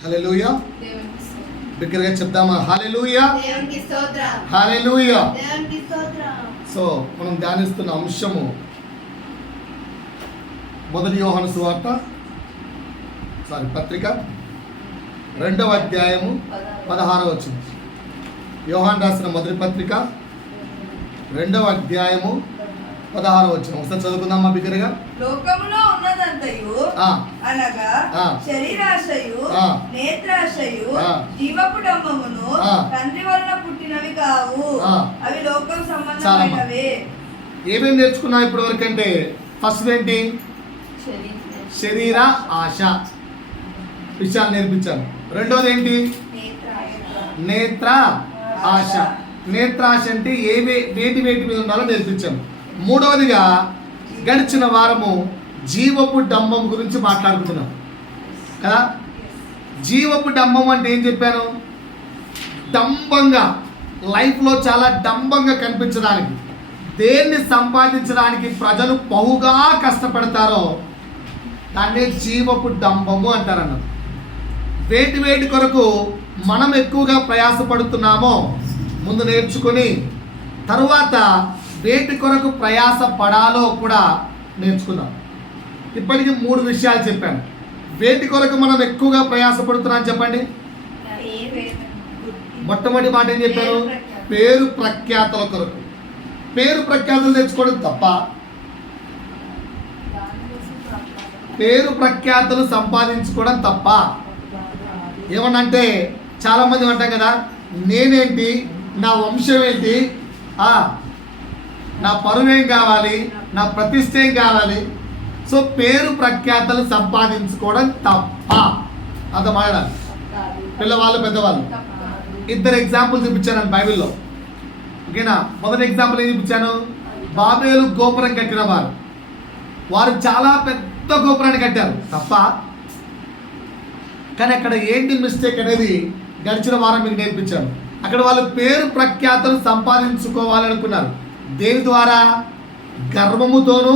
హల్లెలూయా. బిగ్గరగా చెప్దామా? హల్లెలూయా, హల్లెలూయా. సో మనం ధ్యానిస్తున్న అంశము 1 యోహాను సువార్త పత్రిక 2వ అధ్యాయము 16వ వచనం. యోహాను రాసిన మొదటి పత్రిక 2వ అధ్యాయము 16వ వచనం. ఒకసారి చదువుకుందామా బిగ్గరగా. లోకములో ఉన్నదంతయు అనగా శరీరాశయు, నేత్రాశయు, జీవపు డంబమును తండ్రి వలన పుట్టినవి కావు, అవి లోకం సంబంధమైనవే. ఏమేమి నేర్చుకున్నాం ఇప్పటి వరకు అంటే, ఫస్ట్ ఏంటి? శరీర ఆశ విషయాలు నేర్పించాను. రెండోది ఏంటి? నేత్ర ఆశ. నేత్రాశ అంటే వేటి మీద ఉండాలో నేర్పించాను. మూడవదిగా గడిచిన వారము జీవపు డంబం గురించి మాట్లాడుకుంటున్నాం కదా. జీవపు డంబం అంటే ఏం చెప్పాను? డంబంగా, లైఫ్లో చాలా డంబంగా కనిపించడానికి, దేన్ని సంపాదించడానికి ప్రజలు బహుగా కష్టపడతారో దాన్నే జీవపు డంబము అంటారన్న. వేటి కొరకు మనం ఎక్కువగా ప్రయాసపడుతున్నామో ముందు నేర్చుకొని, తరువాత వేటి కొరకు ప్రయాస పడాలో కూడా నేర్చుకుందాం. ఇప్పటికీ 3 విషయాలు చెప్పాను. వేటి కొరకు మనం ఎక్కువగా ప్రయాసపడుతున్నాం చెప్పండి. మొట్టమొదటి మాట ఏం చెప్పాను? పేరు ప్రఖ్యాతల కొరకు. పేరు ప్రఖ్యాతలు తెచ్చుకోవడం తప్ప, పేరు ప్రఖ్యాతలు సంపాదించుకోవడం తప్ప. ఏమన్నంటే చాలామంది అంటాం కదా, నేనేంటి, నా వంశం ఏంటి, నా పరువేం కావాలి, నా ప్రతిష్ట ఏం కావాలి. సో పేరు ప్రఖ్యాతలు సంపాదించుకోవడం తప్ప. అంత మాట్లాడాలి. పిల్లవాళ్ళు పెద్దవాళ్ళు 2 ఎగ్జాంపుల్ చూపించాను బైబిల్లో. ఓకేనా? మొదటి ఎగ్జాంపుల్ ఏం చూపించాను? బాబేలు గోపురం కట్టిన వారు చాలా పెద్ద గోపురాన్ని కట్టారు తప్ప. కానీ అక్కడ ఏంటి మిస్టేక్ అనేది గడిచిన వారం మీకు నేర్పించాను. అక్కడ వాళ్ళు పేరు ప్రఖ్యాతలు సంపాదించుకోవాలనుకున్నారు. దేని ద్వారా? గర్వముతోనూ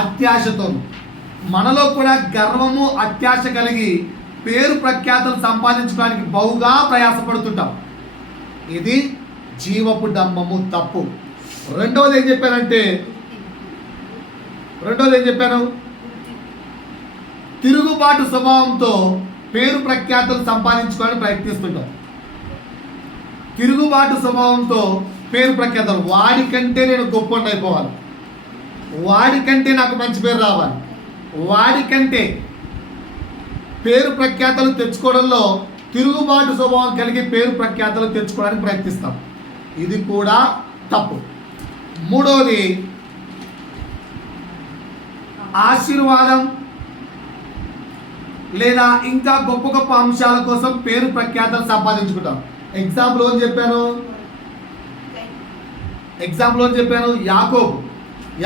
అత్యాశతోనూ. మనలో కూడా గర్వము, అత్యాశ కలిగి పేరు ప్రఖ్యాతలు సంపాదించడానికి బహుగా ప్రయాసపడుతుంటాం. ఇది జీవపు డంబము, తప్పు. రెండవది ఏం చెప్పాను? తిరుగుబాటు స్వభావంతో పేరు ప్రఖ్యాతలు సంపాదించుకోవడానికి ప్రయత్నిస్తుంటాం. తిరుగుబాటు స్వభావంతో పేరు ప్రఖ్యాతలు, వాడికంటే నేను గొప్పవాడిని అయిపోవాలి, వాడికంటే నాకు మంచి పేరు రావాలి, వాడికంటే పేరు ప్రఖ్యాతలు తెచ్చుకోవడంలో తిరుగుబాటు స్వభావం కలిగి పేరు ప్రఖ్యాతలు తెచ్చుకోవడానికి ప్రయత్నిస్తాం. ఇది కూడా తప్పు. మూడవది ఆశీర్వాదం లేదా ఇంకా గొప్ప గొప్ప అంశాల కోసం పేరు ప్రఖ్యాతలు సంపాదించుకుంటాం. ఎగ్జాంపుల్ అని చెప్పాను.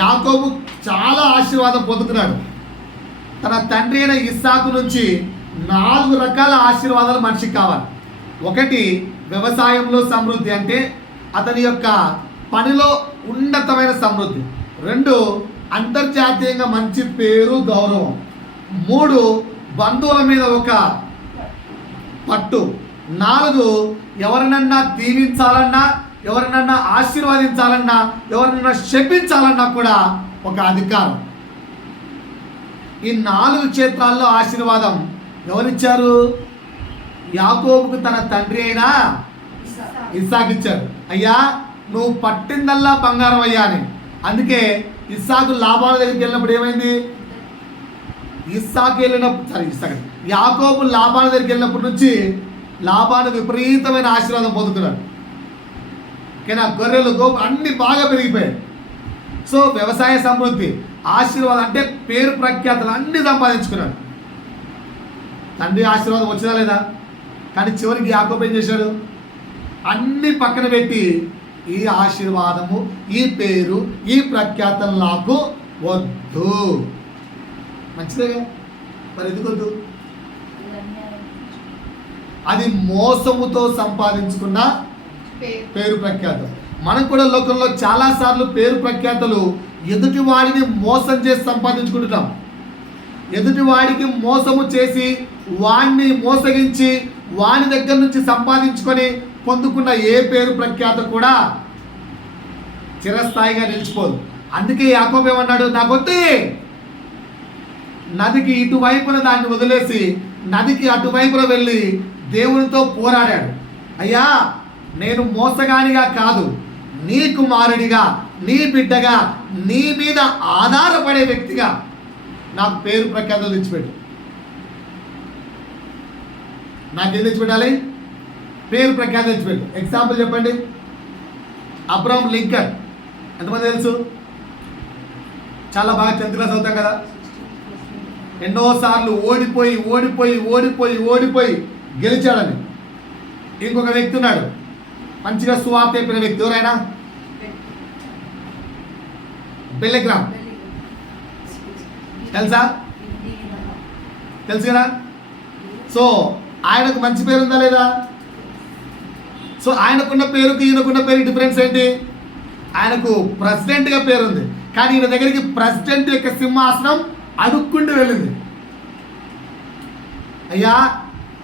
యాకోబు చాలా ఆశీర్వాదం పొందుతున్నాడు. తన తండ్రి అయిన ఇస్సాకు నుంచి 4 రకాల ఆశీర్వాదాలు మనిషికి కావాలి. ఒకటి, వ్యవసాయంలో సమృద్ధి, అంటే అతని యొక్క పనిలో ఉన్నతమైన సమృద్ధి. 2, అంతర్జాతీయంగా మంచి పేరు, గౌరవం. 3, బంధువుల మీద ఒక పట్టు. 4, ఎవరినన్నా దీవించాలన్నా, ఎవరినన్నా ఆశీర్వదించాలన్నా, ఎవరినన్నా శపించాలన్నా కూడా ఒక అధికారం. ఈ 4 క్షేత్రాల్లో ఆశీర్వాదం ఎవరిచ్చారు? యాకోబుకు తన తండ్రి అయినా ఇస్సాకు ఇచ్చారు. అయ్యా, నువ్వు పట్టిందల్లా బంగారం అయ్యా అని. అందుకే ఇస్సాకు లాబాను దగ్గరికి వెళ్ళినప్పుడు ఏమైంది? యాకోబు లాబాను దగ్గరికి వెళ్ళినప్పటి నుంచి లాబాను విపరీతమైన ఆశీర్వాదం పొందుతున్నాడు. కానీ గొర్రెలు, అన్ని బాగా పెరిగిపోయాయి. సో వ్యవసాయ సమృద్ధి, ఆశీర్వాదం, అంటే పేరు ప్రఖ్యాతలు అన్ని సంపాదించుకున్నాడు. తండ్రి ఆశీర్వాదం వచ్చినా లేదా? కానీ చివరికి యాకోబు ఏం చేశాడు? అన్ని పక్కన పెట్టి, ఈ ఆశీర్వాదము, ఈ పేరు, ఈ ప్రఖ్యాతలు నాకు వద్దు. మంచిదేగా, మరి ఎందుకొద్దు? అది మోసముతో సంపాదించుకున్న పేరు ప్రఖ్యాతలు. మనం కూడా లోకంలో చాలాసార్లు పేరు ప్రఖ్యాతలు ఎదుటి వాడిని మోసం చేసి సంపాదించుకుంటున్నాం. ఎదుటి వాడికి మోసము చేసి వాణ్ణి మోసగించి వాని దగ్గర నుంచి సంపాదించుకొని పొందుకున్న ఏ పేరు ప్రఖ్యాత కూడా చిరస్థాయిగా నిలిచిపోదు. అందుకే యాకోబు ఏమన్నాడు, నాకొద్దు, నదికి ఇటువైపున దాన్ని వదిలేసి నదికి అటువైపున వెళ్ళి దేవునితో పోరాడాడు. అయ్యా, నేను మోసగానిగా కాదు, నీ కుమారుడిగా, నీ బిడ్డగా, నీ మీద ఆధారపడే వ్యక్తిగా నాకు పేరు ప్రఖ్యాతలు తెచ్చిపెట్టు. నాకేం తెచ్చిపెట్టాలి? పేరు ప్రఖ్యాత తెచ్చిపెట్టు. ఎగ్జాంపుల్ చెప్పండి. అబ్రహం లింకన్ ఎంతమంది తెలుసు? చాలా బాగా 10th క్లాస్ అవుతాం కదా. ఎన్నోసార్లు ఓడిపోయి ఓడిపోయి ఓడిపోయి ఓడిపోయి గెలిచాడని. ఇంకొక వ్యక్తి ఉన్నాడు, మంచిగా సువార్త చెప్పిన వ్యక్తి. ఎవరైనా? బెల్లెగ్రామ్ తెలుసా? తెలుసు కదా. సో ఆయనకు మంచి పేరు ఉందా లేదా? సో ఆయనకున్న పేరుకి ఈయనకున్న పేరు డిఫరెన్స్ ఏంటి? ఆయనకు ప్రెసిడెంట్గా పేరు ఉంది, కానీ ఈయన దగ్గరికి ప్రెసిడెంట్ యొక్క సింహాసనం అడుక్కుంటూ వెళ్ళింది. అయ్యా,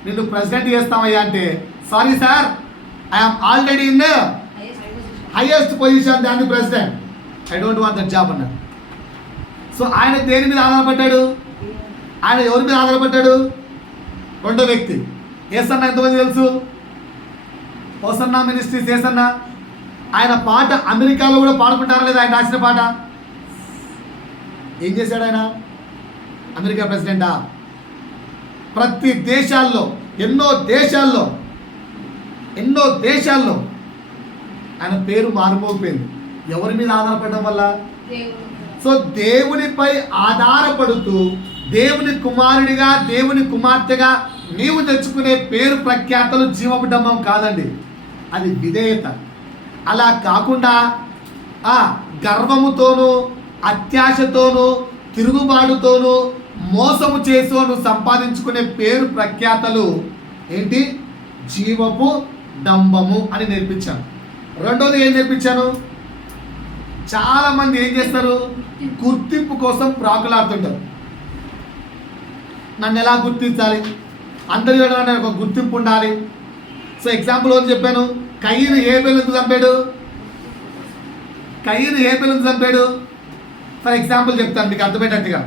నిన్ను ప్రెసిడెంట్ చేస్తామయ్యా అంటే, sorry sir, I'm already in highest position than the president, I don't want that job అన్నాడు. సో ఆయన దేని మీద ఆధారపడ్డాడు? ఆయన ఎవరి మీద ఆధారపడ్డాడు? రెండో వ్యక్తి ఏసన్న. ఎంతమంది తెలుసు? ఓసన్నా మినిస్ట్రీస్ ఏసన్న. ఆయన పాట అమెరికాలో కూడా పాడుకుంటారా లేదా? ఆయన రాసిన పాట ఏం చేశాడు ఆయన? అమెరికా ప్రెసిడెంటా? ప్రతి దేశాల్లో, ఎన్నో దేశాల్లో ఆయన పేరు మారిపోయింది. ఎవరి మీద ఆధారపడడం వల్ల? సో దేవునిపై ఆధారపడుతూ దేవుని కుమారుడిగా, దేవుని కుమార్తెగా నీవు తెచ్చుకునే పేరు ప్రఖ్యాతలు జీవపు డంబం కాదండి, అది విధేయత. అలా కాకుండా గర్వముతోనూ, అత్యాశతోనూ, తిరుగుబాటుతోనూ, మోసము చేసోను సంపాదించుకునే పేరు ప్రఖ్యాతలు ఏంటి? జీవపు డంబము అని నేర్పించాను. రెండోది ఏం నేర్పించాను? చాలామంది ఏం చేస్తారు? గుర్తింపు కోసం ప్రాకులాడుతుంటారు. నన్ను ఎలా గుర్తించాలి, అందరి వేళ ఒక గుర్తింపు ఉండాలి. సో ఎగ్జాంపుల్ అని చెప్పాను. కయ్యను హేబెలు ఎందుకు చంపాడు? ఫర్ ఎగ్జాంపుల్ చెప్తాను మీకు అర్థమయ్యేటట్టుగా.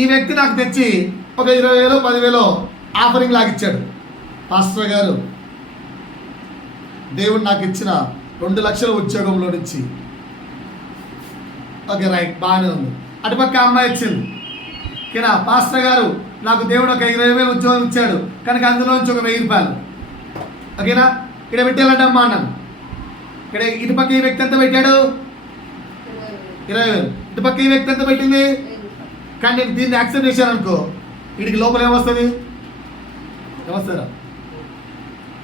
ఈ వ్యక్తి నాకు తెచ్చి ఒక 20,000 10,000 ఆఫరింగ్ లాగా ఇచ్చాడు. పాస్టర్ గారు, దేవుడు నాకు ఇచ్చిన 2 లక్షల ఉద్యోగంలో నుంచి, ఓకే రైట్, బాగానే ఉంది. అటుపక్క అమ్మాయి ఇచ్చింది, ఓకేనా, పాస్టర్ గారు నాకు దేవుడు ఒక 20,000 ఉద్యోగం ఇచ్చాడు, కనుక అందులో నుంచి ఒక 1,000 రూపాయలు, ఓకేనా, ఇక్కడ పెట్టాలంటే అమ్మా అన్నాను. ఇక్కడ ఇటుపక్క ఈ వ్యక్తి ఎంత పెట్టాడు? 20,000. ఇటుపక్క ఈ వ్యక్తి ఎంత పెట్టింది? కానీ నేను దీన్ని యాక్సెప్ట్ చేశాను అనుకో, వీడికి లోపల ఏమొస్తుంది?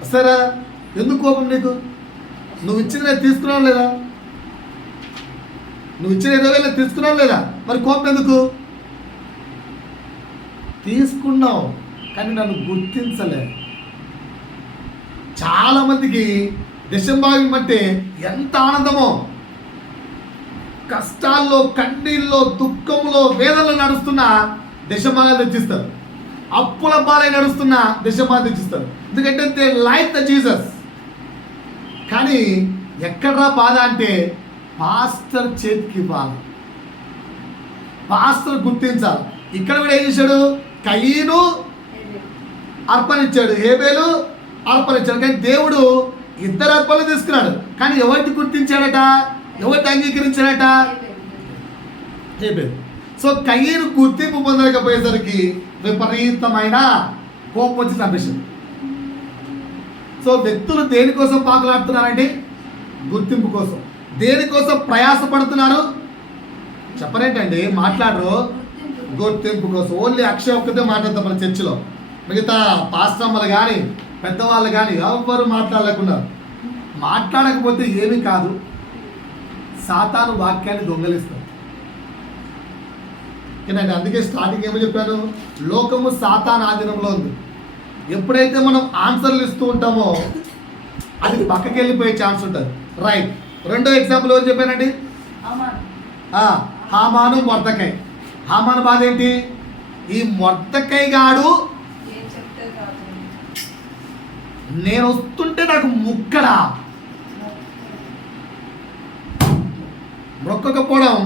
వస్తారా? ఎందుకు కోపం నీకు? నువ్వు ఇచ్చిన నేను తీసుకున్నావు లేదా? నువ్వు ఇచ్చిన 20,000 తీసుకున్నావు లేదా? మరి కోపం ఎందుకు? తీసుకున్నావు, కానీ నన్ను గుర్తించలే. చాలామందికి దశంభాగం అంటే ఎంత ఆనందమో, కష్టాల్లో, కన్నీళ్ళలో, దుఃఖంలో, వేదనలో నడుస్తున్న దశంభాగాలు తెచ్చిస్తారు. అప్పుల పాలై నడుస్తున్న దశంభాగాలు తెచ్చిస్తారు. ఎందుకంటే దే లైక్ ద జీసస్. కానీ ఎక్కడ్రా బాధ అంటే పాస్టర్ చేతికి ఇవ్వాలి, పాస్టర్ గుర్తించాలి. ఇక్కడ కూడా ఏం చేశాడు? కయీను అర్పణించాడు, హేబేలు అర్పణించాడు. కానీ దేవుడు 2 అర్పణలు తీసుకున్నాడు, కానీ ఎవరిని గుర్తించాడట? ఎవరిని అంగీకరించాడట? హేబేలు. సో కయీను గుర్తింపు పొందలేకపోయేసరికి విపరీతమైన కోపం వచ్చి చంపేశాడు. సో వ్యక్తులు దేనికోసం పాకులాడుతున్నారండి? గుర్తింపు కోసం. దేనికోసం ప్రయాసపడుతున్నారు? చెప్పరేంటండి, మాట్లాడరు. గుర్తింపు కోసం. ఓన్లీ అక్షయ్ ఒక్కతే మాట్లాడతాం మన చర్చిలో. మిగతా పాస్టమ్మలు కానీ పెద్దవాళ్ళు కానీ ఎవరు మాట్లాడలేకున్నారు. మాట్లాడకపోతే ఏమీ కాదు, సాతాను వాక్యాన్ని దొంగలిస్తారు. నేను అందుకే స్టార్టింగ్ ఏమో చెప్పాను, లోకము సాతాను ఆధీనంలో ఉంది. ఎప్పుడైతే మనం ఆన్సర్లు ఇస్తూ ఉంటామో అది పక్కకి వెళ్ళిపోయే ఛాన్స్ ఉంటుంది. రైట్. రెండో ఎగ్జాంపుల్ ఏం చెప్పానండి? హామాను మొర్దెకై. హామాను బాధ ఏంటి? ఈ మొర్దెకై గాడు ఏం చెప్తే కాదు. నేను వస్తుంటే నాకు ముక్కడా మొక్కకపోవడం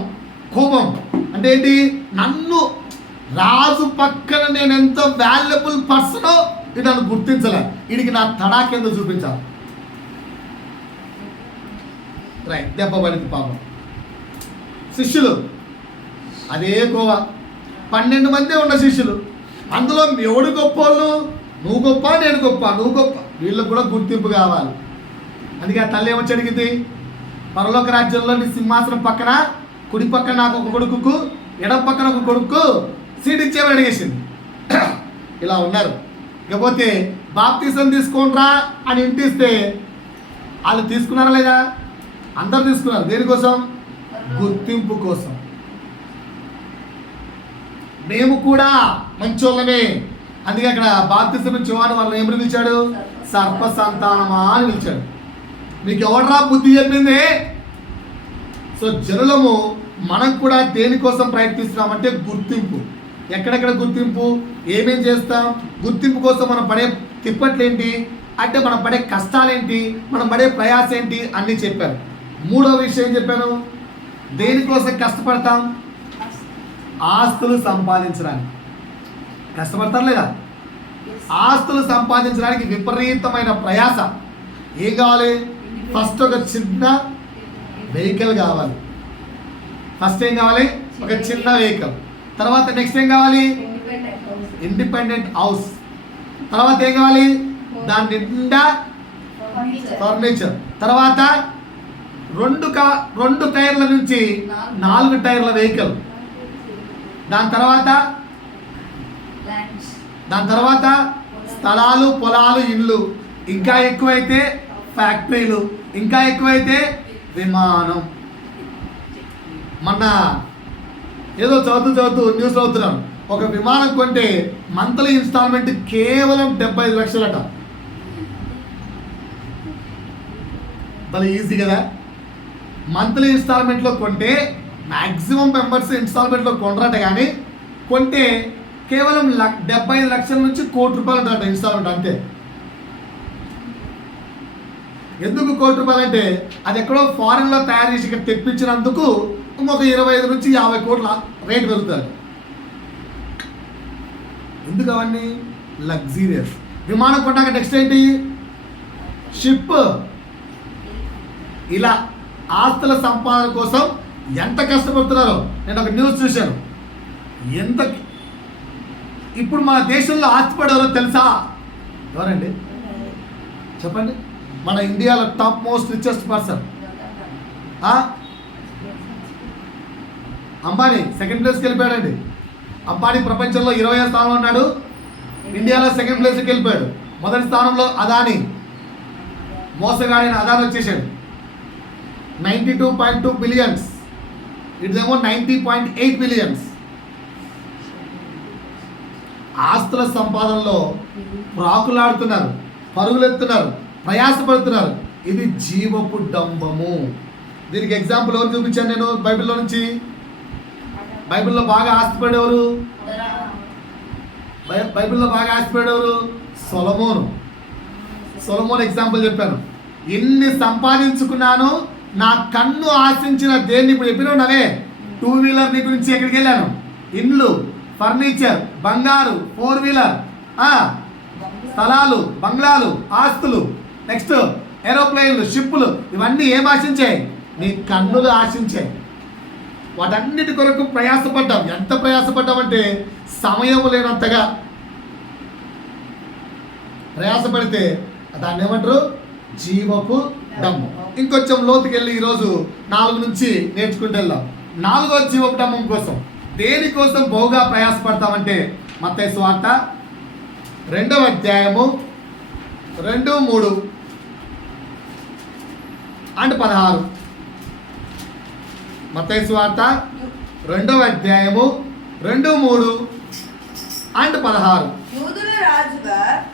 కోపం అంటే ఏంటి? నన్ను రాజు పక్కన నేను ఎంత వాల్యుబుల్ పర్సనో ఇది నన్ను గుర్తించలే, వీడికి నా తడాకేందో చూపించాలి. రైట్, దెబ్బ పడింది పాపం. శిష్యులు అదే గోవా, 12 మంది ఉన్న శిష్యులు. అందులో ఎవడు గొప్పోళ్ళు? నువ్వు గొప్ప, నేను గొప్ప, నువ్వు గొప్ప. వీళ్ళకు కూడా గుర్తింపు కావాలి. అందుకే ఆ తల్లి ఏమొచ్చి అడిగింది? పరలోక రాజ్యంలో నీ సింహాసనం పక్కన కుడి పక్కన నాకు ఒక కొడుకుకు, ఎడం పక్కన ఒక కొడుకు సీట్ ఇచ్చేమని అడిగేసింది. ఇలా ఉన్నారు. ఇకపోతే బాప్తీసం తీసుకోండ్రా అని ఇంటిస్తే వాళ్ళు తీసుకున్నారా లేదా? అందరు తీసుకున్నారు. దేనికోసం? గుర్తింపు కోసం. మేము కూడా మంచోళ్ళమే. అందుకే అక్కడ బాప్తిసం ఇచ్చేవాడు వాళ్ళని ఏమని పిలిచాడు? సర్ప సంతానమా అని పిలిచాడు. మీకు ఎవడరా బుద్ధి చెప్పింది? సో జనులము మనం కూడా దేనికోసం ప్రయత్నిస్తున్నామంటే గుర్తింపు. ఎక్కడెక్కడ గుర్తింపు? ఏమేం చేస్తాం? గుర్తింపు కోసం మనం పడే తిప్పట్లేంటి అంటే, మనం పడే కష్టాలేంటి, మనం పడే ప్రయాస ఏంటి అన్నీ చెప్పారు. మూడో విషయం చెప్పాను, దేనికోసం కష్టపడతాం? ఆస్తులు సంపాదించడానికి కష్టపడతారు లేదా? ఆస్తులు సంపాదించడానికి విపరీతమైన ప్రయాస. ఏం కావాలి? ఫస్ట్ ఒక చిన్న వెహికల్ కావాలి. ఫస్ట్ ఏం కావాలి? ఒక చిన్న వెహికల్. తర్వాత నెక్స్ట్ ఏం కావాలి? Independent house. తర్వాత ఏం కావాలి? దాని నిండా ఫర్నిచర్. తర్వాత 2 టైర్ల నుంచి 4 టైర్ల వెహికల్. దాని తర్వాత స్థలాలు, పొలాలు, ఇళ్ళు. ఇంకా ఎక్కువైతే ఫ్యాక్టరీలు, ఇంకా ఎక్కువైతే విమానం. మొన్న ఏదో చదువుతూ న్యూస్ అవుతున్నాను, ఒక విమానం కొంటే మంత్లీ ఇన్స్టాల్మెంట్ కేవలం 75 లక్షలట. భలే ఈజీ కదా. మంత్లీ ఇన్స్టాల్మెంట్లో కొంటే మ్యాక్సిమం మెంబర్స్ ఇన్స్టాల్మెంట్లో కొనరట, కానీ కొంటే కేవలం 75 లక్షల నుంచి ₹1,00,00,000 అంట ఇన్స్టాల్మెంట్. అంతే. ఎందుకు ₹1,00,00,000 అంటే అది ఎక్కడో ఫారెన్లో తయారు చేసి ఇక్కడ తెప్పించినందుకు ఇంకొక 25 నుంచి 50 కోట్ల రేట్ పెరుగుతుంది. ఎందుకు అవన్నీ? లగ్జీరియస్. విమానం కొన్నాక నెక్స్ట్ ఏంటి? షిప్. ఇలా ఆస్తుల సంపాదన కోసం ఎంత కష్టపడుతున్నారో నేను ఒక న్యూస్ చూశాను. ఇప్పుడు మన దేశంలో ఆస్తిపడేవారో తెలుసా? ఎవరండి చెప్పండి? మన ఇండియాలో top most richest person Ambani. Second ప్లేస్కి వెళ్ళిపోయాడండి. అంబానీ ప్రపంచంలో 20వ స్థానంలో ఉన్నాడు, ఇండియాలో సెకండ్ ప్లేస్కి వెళ్ళిపోయాడు. మొదటి స్థానంలో అదానీ, మోసగాడైన అదానీ వచ్చేసాడు. 92.2 బిలియన్స్, ఇదేమో 90.8 బిలియన్స్. ఆస్తుల సంపాదనలో ప్రాకులాడుతున్నారు, పరుగులెత్తున్నారు, ప్రయాసపడుతున్నారు. ఇది జీవపు డంబము. దీనికి ఎగ్జాంపుల్ ఎవరు చూపించాను నేను? బైబిల్లో నుంచి. బైబిల్లో బాగా ఆస్తిపడేవారు? బైబిల్లో బాగా ఆస్తిపడేవారు? సొలొమోన్ ఎగ్జాంపుల్ చెప్పాను. ఎన్ని సంపాదించుకున్నాను, నా కన్ను ఆశించిన దేన్ని ఇప్పుడు చెప్పినావు నవే. 2 వీలర్ నీ గురించి ఎక్కడికి వెళ్ళాను? ఇండ్లు, ఫర్నిచర్, బంగారు, 4 వీలర్, స్థలాలు, బంగ్లాలు, ఆస్తులు, నెక్స్ట్ ఏరోప్లేన్లు, షిప్పులు. ఇవన్నీ ఏం ఆశించాయి? నీ కన్నులు ఆశించాయి. వాటన్నిటి కొరకు ప్రయాసపడ్డాం. ఎంత ప్రయాసపడ్డామంటే సమయం లేనంతగా ప్రయాసపడితే దాన్ని ఏమంటారు? జీవపు డమ్ము. ఇంకొంచెం లోతుకి వెళ్ళి ఈరోజు 4 నుంచి నేర్చుకుంటూ వెళ్దాం. 4వ జీవపు డమ్మం కోసం దేనికోసం బహుగా ప్రయాసపడతామంటే మత్తయి సువార్త 2వ అధ్యాయము 2, 3 అండ్ 16. మత్తయి సువార్త 2వ అధ్యాయము 2, 3 అండ్ 16.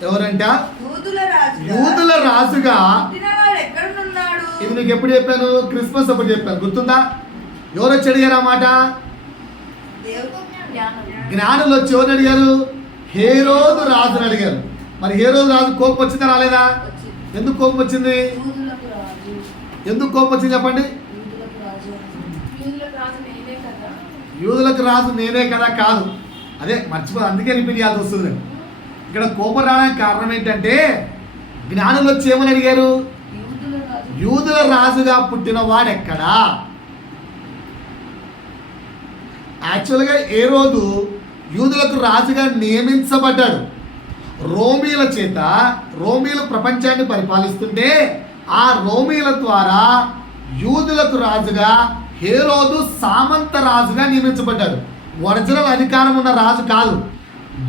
ఎవరంట? యూదుల రాజుగా. ఇది నీకు ఎప్పుడు చెప్పాను? క్రిస్మస్ అప్పుడు చెప్పాను, గుర్తుందా? ఎవరు వచ్చి అడిగారు ఆ మాట? జ్ఞానులు వచ్చి ఎవరిని అడిగారు? హేరోదు రాజుని అడిగారు. మరి హేరోదు రాజు కోపం వచ్చిందా రాలేదా? ఎందుకు కోపం వచ్చింది? ఎందుకు కోపం వచ్చింది చెప్పండి? యూదులకు రాజు నేనే కదా కాదు, అదే మర్చిపో, అందుకే రిపీట్ చేయాల్సి వస్తుంది. ఇక్కడ కోపం రావడానికి కారణం ఏంటంటే జ్ఞానులు వచ్చి ఏమని అడిగారు? యూదుల రాజుగా పుట్టిన వాడెక్కడా? యాక్చువల్గా ఏ రోజు యూదులకు రాజుగా నియమించబడ్డాడు రోమీల చేత. రోమీలు ప్రపంచాన్ని పరిపాలిస్తుంటే ఆ రోమీల ద్వారా యూదులకు రాజుగా హేరోదు సామంత రాజుగా నియమించబడ్డాడు. ఒరిజినల్ అధికారం ఉన్న రాజు కాదు,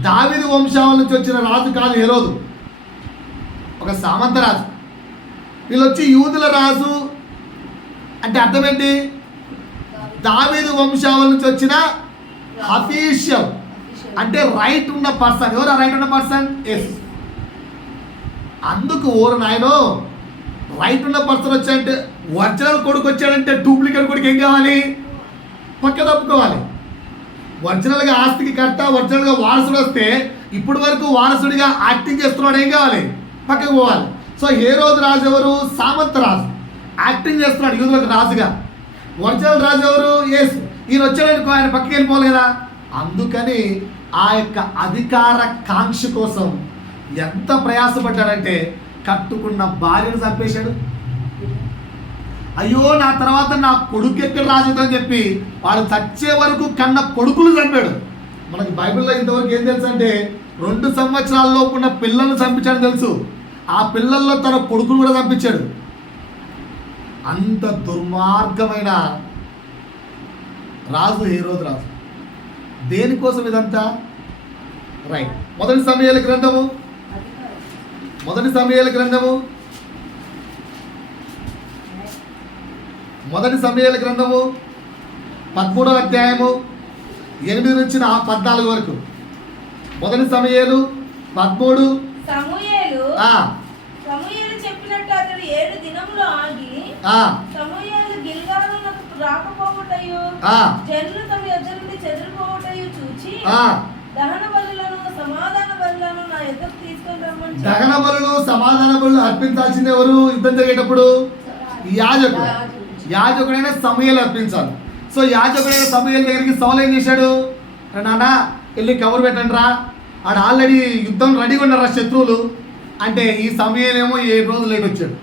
దావీదు వంశావళి నుంచి వచ్చిన రాజు కాదు హేరోదు, ఒక సామంత రాజు. వీళ్ళు వచ్చి యూదుల రాజు అంటే అర్థం ఏంటి? దావీదు వంశావళి నుంచి వచ్చిన అఫీషియల్ అంటే రైట్ ఉన్న పర్సన్. ఎవరు రైట్ ఉన్న పర్సన్? ఎస్. అందుకు ఓరు నాయనో, రైట్ ఉన్న పర్సన్ వచ్చాడంటే, ఒరిజినల్ కొడుకు వచ్చాడంటే డూప్లికేట్ కొడుకు ఏం కావాలి? పక్క తప్పుకోవాలి. ఒరిజినల్గా ఆస్తికి కర్త, ఒరిజినల్గా వారసుడు వస్తే ఇప్పటి వరకు వారసుడిగా యాక్టింగ్ చేస్తున్నాడు, ఏం కావాలి? పక్కకు పోవాలి. సో హేరోదు రాజు ఎవరు? సామంత రాజు. యాక్టింగ్ చేస్తున్నాడు యూదులకు రాజుగా. ఒరిజినల్ రాజు ఎవరు? యేసు. ఈయన వచ్చాడనుకో ఆయన పక్కకి వెళ్ళిపోవాలి కదా. అందుకని ఆ యొక్క అధికార కాంక్ష కోసం ఎంత ప్రయాసపడ్డాడంటే కట్టుకున్న భార్యను చంపేశాడు. అయ్యో నా తర్వాత నా కొడుకు ఎక్కడ రాజుదని చెప్పి వాడు చచ్చే వరకు కన్న కొడుకులు చంపాడు. మనకి బైబిల్లో ఇంతవరకు ఏం తెలుసు అంటే 2 సంవత్సరాల్లో ఉన్న పిల్లలను చంపించాడు తెలుసు. ఆ పిల్లల్లో తన కొడుకును కూడా చంపించాడు. అంత దుర్మార్గమైన రాజు హేరోదు రాజు. దేనికోసం ఇదంతా? రైట్. మొదటి సమూయేలు గ్రంథము 13వ అధ్యాయము 8 నుంచి 14 వరకు. మొదటి సమూయేలు 13. సమూయేలు చెప్పినట్టు అతడు 7 దినములు ఆగి సమూయేలు గిల్గాలునకు రాకపోవుటయు జనులు తమ యొద్ద నుండి చెదిరిపోవుటయు చూచి దహన బలులను సమాధాన బలులను నా యొద్దకు తీసుకొని రమ్మని. దహన బలులు సమాధాన బలులు అర్పించాల్సింది ఎవరు? యుద్ధం జరిగేటప్పుడు యాజకుడు. యాజకుడైన సమూయేలు అర్పించాలి. సో యాజకుడైన సమూయేలు దగ్గరికి సౌలు ఏం చేశాడు? నాన్న వెళ్ళి కబురు పెట్టండి రా, ఆడ ఆల్రెడీ యుద్ధం రెడీగా ఉన్నారా శత్రువులు అంటే. ఈ సమూయేలు ఏమో 7 రోజులు లేట్ వచ్చాడు.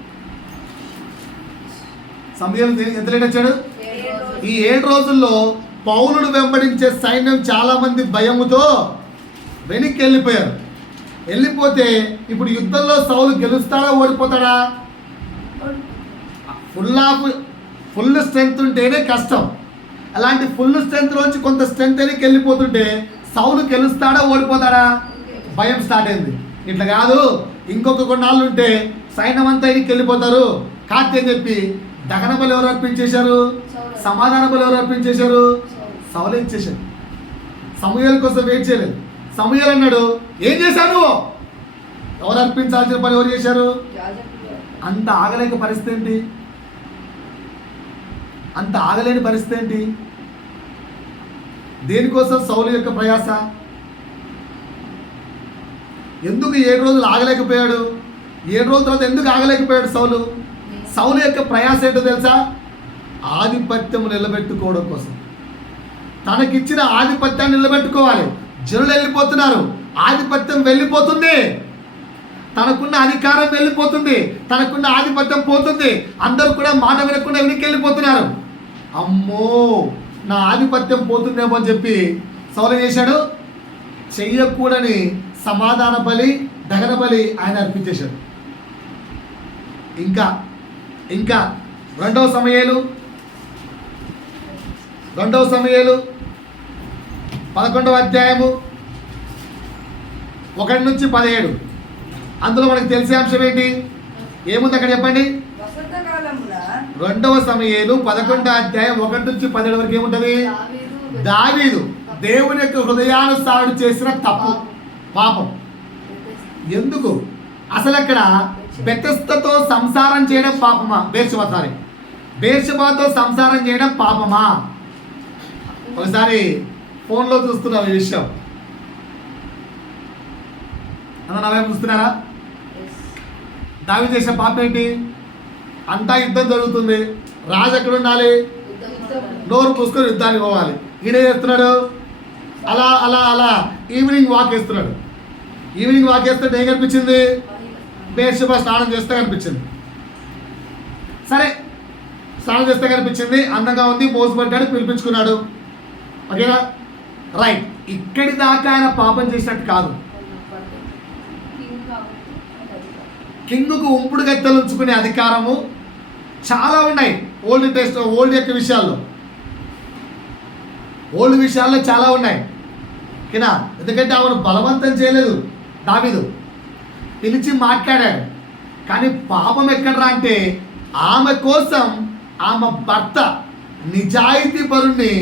సమూయేలు ఎంత లేట్ వచ్చాడు? ఈ 7 రోజుల్లో పౌలుడు వెంబడించే సైన్యం చాలా మంది భయముతో వెనక్కి వెళ్ళిపోయారు. వెళ్ళిపోతే ఇప్పుడు యుద్ధంలో సౌలు గెలుస్తాడా ఓడిపోతాడా? ఫుల్ స్ట్రెంగ్త్ ఉంటేనే కష్టం. అలాంటి ఫుల్ స్ట్రెంగ్త్లోంచి కొంత స్ట్రెంగ్త్ వెనక్కి వెళ్ళిపోతుంటే సౌలు గెలుస్తాడా ఓడిపోతాడా? భయం స్టార్ట్ అయింది. ఇట్లా కాదు, ఇంకొక కొన్నాళ్ళు ఉంటే సైన్యం అంతా వెనక్కి వెళ్ళిపోతారు కాత్య అని చెప్పి దహన బలి ఎవరు అర్పించేశారు? సమాధాన బలి ఎవరు అర్పించేశారు? సౌలు ఇచ్చేశాడు. సమూయేలు కోసం వెయిట్ చేయలేదు. సమూయేలు అన్నాడు, ఏం చేశాను? ఎవరు అర్పించాల్సిన పని ఎవరు చేశారు? అంత ఆగలేక పరిస్థితి ఏంటి? అంత ఆగలేని పరిస్థితి ఏంటి? దేనికోసం సౌలు యొక్క ప్రయాస? ఎందుకు 7 రోజులు ఆగలేకపోయాడు? 7 రోజుల తర్వాత ఎందుకు ఆగలేకపోయాడు సౌలు? సౌలు యొక్క ప్రయాస ఏంటో తెలుసా? ఆధిపత్యం నిలబెట్టుకోవడం కోసం. తనకిచ్చిన ఆధిపత్యాన్ని నిలబెట్టుకోవాలి. జనులు వెళ్ళిపోతున్నారు, ఆధిపత్యం వెళ్ళిపోతుంది, తనకున్న అధికారం వెళ్ళిపోతుంది, తనకున్న ఆధిపత్యం పోతుంది. అందరూ కూడా మాట వినకుండా వెనక్కి వెళ్ళిపోతున్నారు. అమ్మో నా ఆధిపత్యం పోతుందేమో అని చెప్పి సౌలు ఏం చేశాడు? చెయ్యకూడని సమాధాన బలి, దహన బలి ఆయన అర్పించేశాడు. ఇంకా 2వ సమూయేలు 11వ అధ్యాయము 1 నుంచి 17. అందులో మనకు తెలిసే అంశం ఏంటి? ఏముంది అక్కడ చెప్పండి? 2వ సమూయేలు 11వ అధ్యాయం 1 నుంచి 17 వరకు ఏముంటది? దావీదు దేవుని యొక్క హృదయానుసారుడు చేసిన తప్పు, పాపం. ఎందుకు అసలు అక్కడ బెతెస్దాతో సంసారం చేయడం పాపమా? బేర్షెబాతో సంసారం చేయడం పాపమా? ఒకసారి ఫోన్లో చూస్తున్నాం ఈ విషయం. అన్న నా వైపు చూస్తున్నారా? దావీదు చేసిన పాపం ఏంటి? అంతా యుద్ధం జరుగుతుంది, రాజు ఎక్కడ ఉండాలి? నోరు పూసుకొని యుద్ధానికి పోవాలి. ఈయన చేస్తున్నాడు అలా అలా అలా ఈవినింగ్ వాక్ వేస్తున్నాడు. ఈవినింగ్ వాక్ వేస్తుంటే ఏం కనిపించింది? బేర్షెబా స్నానం చేస్తే కనిపించింది. సరే, స్నానం చేస్తే కనిపించింది, అందంగా ఉంది, మోసపడ్డాడు, పిలిపించుకున్నాడు. ఓకేనా? రైట్. ఇక్కడి దాకా ఆయన పాపం చేసినట్టు కాదు. కింగ్కు ఉంపుడు గత్తెలు ఉంచుకునే అధికారము చాలా ఉన్నాయి ఓల్డ్ యొక్క విషయాల్లో. ఓల్డ్ విషయాల్లో చాలా ఉన్నాయి. ఓకేనా? ఎందుకంటే ఆమెను బలవంతం చేయలేదు దావీదు, పిలిచి మాట్లాడాడు. కానీ పాపం ఎక్కడరా అంటే ఆమె కోసం ఆమె భర్త నిజాయితీ పరుణ్ణి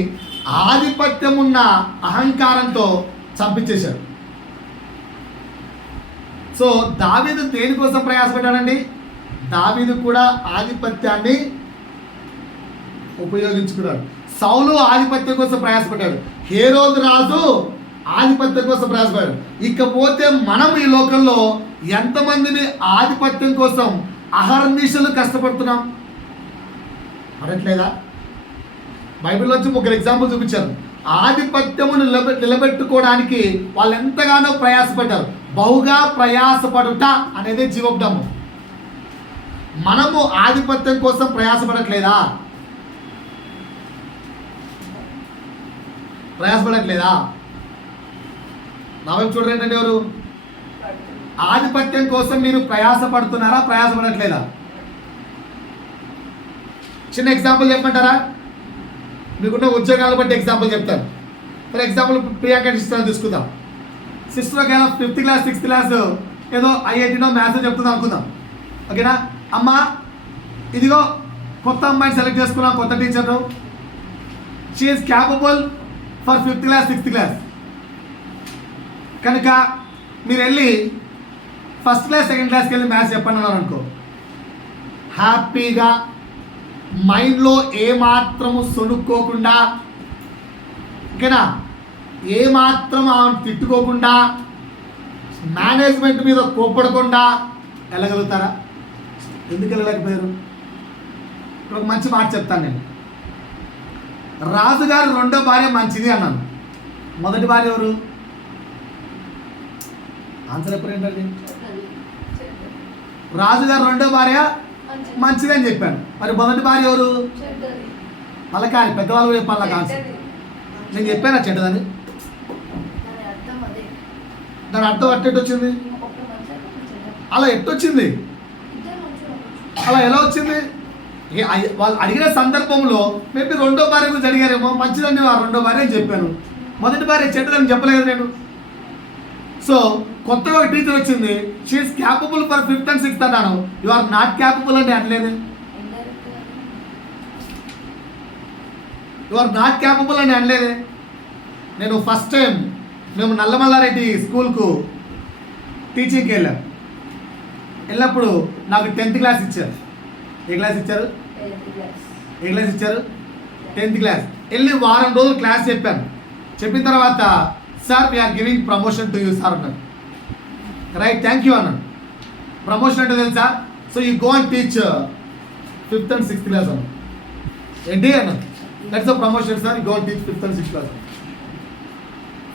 ఆధిపత్యం ఉన్న అహంకారంతో చంపించేశాడు. సో దావీదు దేనికోసం ప్రయాసపడ్డాడండి? దావీదు కూడా ఆధిపత్యాన్ని ఉపయోగించుకున్నాడు. సౌలు ఆధిపత్యం కోసం ప్రయాసపడ్డాడు. హేరోదు రాజు ఆధిపత్యం కోసం ప్రయాసపడ్డాడు. ఇకపోతే మనం ఈ లోకంలో ఎంతమందిని ఆధిపత్యం కోసం అహర్నిశలు కష్టపడుతున్నాం? అడట్లేదా? బైబిల్లో వచ్చి ముగ్గురు ఎగ్జాంపుల్ చూపించారు. ఆధిపత్యము నిలబెట్టుకోవడానికి వాళ్ళు ఎంతగానో ప్రయాసపడ్డారు. బహుగా ప్రయాసపడుట అనేది జీవోబ్దము. మనము ఆధిపత్యం కోసం ప్రయాసపడట్లేదా? ప్రయాసపడట్లేదా? నా వైపు చూడండి ఏంటంటే, ఎవరు ఆధిపత్యం కోసం మీరు ప్రయాసపడుతున్నారా? ప్రయాసపడట్లేదా? చిన్న ఎగ్జాంపుల్ చెప్పమంటారా? మీకున్న ఉద్యోగాలు బట్టి ఎగ్జాంపుల్ చెప్తాను. ఫర్ ఎగ్జాంపుల్ ప్రియాంక సిస్టర్ తీసుకుందాం. సిస్టర్ ఒకవేళ 5th క్లాస్ 6th క్లాస్ ఏదో ఐఐటీనో మ్యాథ్స్ చెప్తుందో అనుకుందాం. ఓకేనా? అమ్మ ఇదిగో కొత్త అమ్మాయిని సెలెక్ట్ చేసుకున్నాం, కొత్త టీచర్ను. She is capable for 5th class 6th class. కనుక మీరు వెళ్ళి 1st క్లాస్ 2nd క్లాస్కి వెళ్ళి మ్యాథ్స్ చెప్పండి అన్నారు అనుకో, హ్యాపీగా మైండ్లో ఏమాత్రము సొనుక్కోకుండా, ఓకేనా, ఏమాత్రం ఆమెను తిట్టుకోకుండా, మేనేజ్మెంట్ మీద కోప్పడకుండా వెళ్ళగలుగుతారా? ఎందుకు వెళ్ళలేకపోయారు? ఒక మంచి మాట చెప్తాను నేను. రాజుగారు 2వ భార్య మంచిది అన్నాను. మొదటి భార్య ఎవరు? ఆన్సర్ ఎప్పుడు ఏంటండి? రాజుగారు 2వ భార్య మంచిది అని చెప్పాను. మరి మొదటి భార్య ఎవరు? పలకాలి. పెద్దవాళ్ళు కూడా చెప్పాలి నాకు ఆన్సర్. నేను చెప్పాను చెడ్డదని. దాని అర్థం అట్టెట్టు వచ్చింది? అలా ఎట్టొచ్చింది? అలా ఎలా వచ్చింది? వాళ్ళు అడిగిన సందర్భంలో మేబీ 2వ భార్య గురించి అడిగారేమో, మంచిదని 2వ భార్య అని చెప్పాను. మొదటి భార్య చెడ్డదని చెప్పలేదు నేను. సో కొత్తగా ఒక టీచర్ వచ్చింది, she is capable for 5th and 6th అన్నాను. యు ఆర్ నాట్ క్యాపబుల్ అంటే అనలేదు. యు ఆర్ నాట్ క్యాపబుల్ అని అనలేదే. నేను ఫస్ట్ టైం మేము నల్లమల్లారెడ్డి స్కూల్కు టీచింగ్కి వెళ్ళినప్పుడు నాకు 10th క్లాస్ ఇచ్చారు. ఏ క్లాస్ ఇచ్చారు? 10th class. వెళ్ళి వారం రోజులు క్లాస్ చెప్పాను. చెప్పిన తర్వాత sir we are giving promotion to you sir అన్నాడు. రైట్, థ్యాంక్ యూ అన్నాడు. ప్రమోషన్ అంటే తెలుసా? So you go and teach 5th and 6th class అన్నాడు. ఏంటి అన్నాడు? That's a promotion sir, you go and teach 5th and 6th class.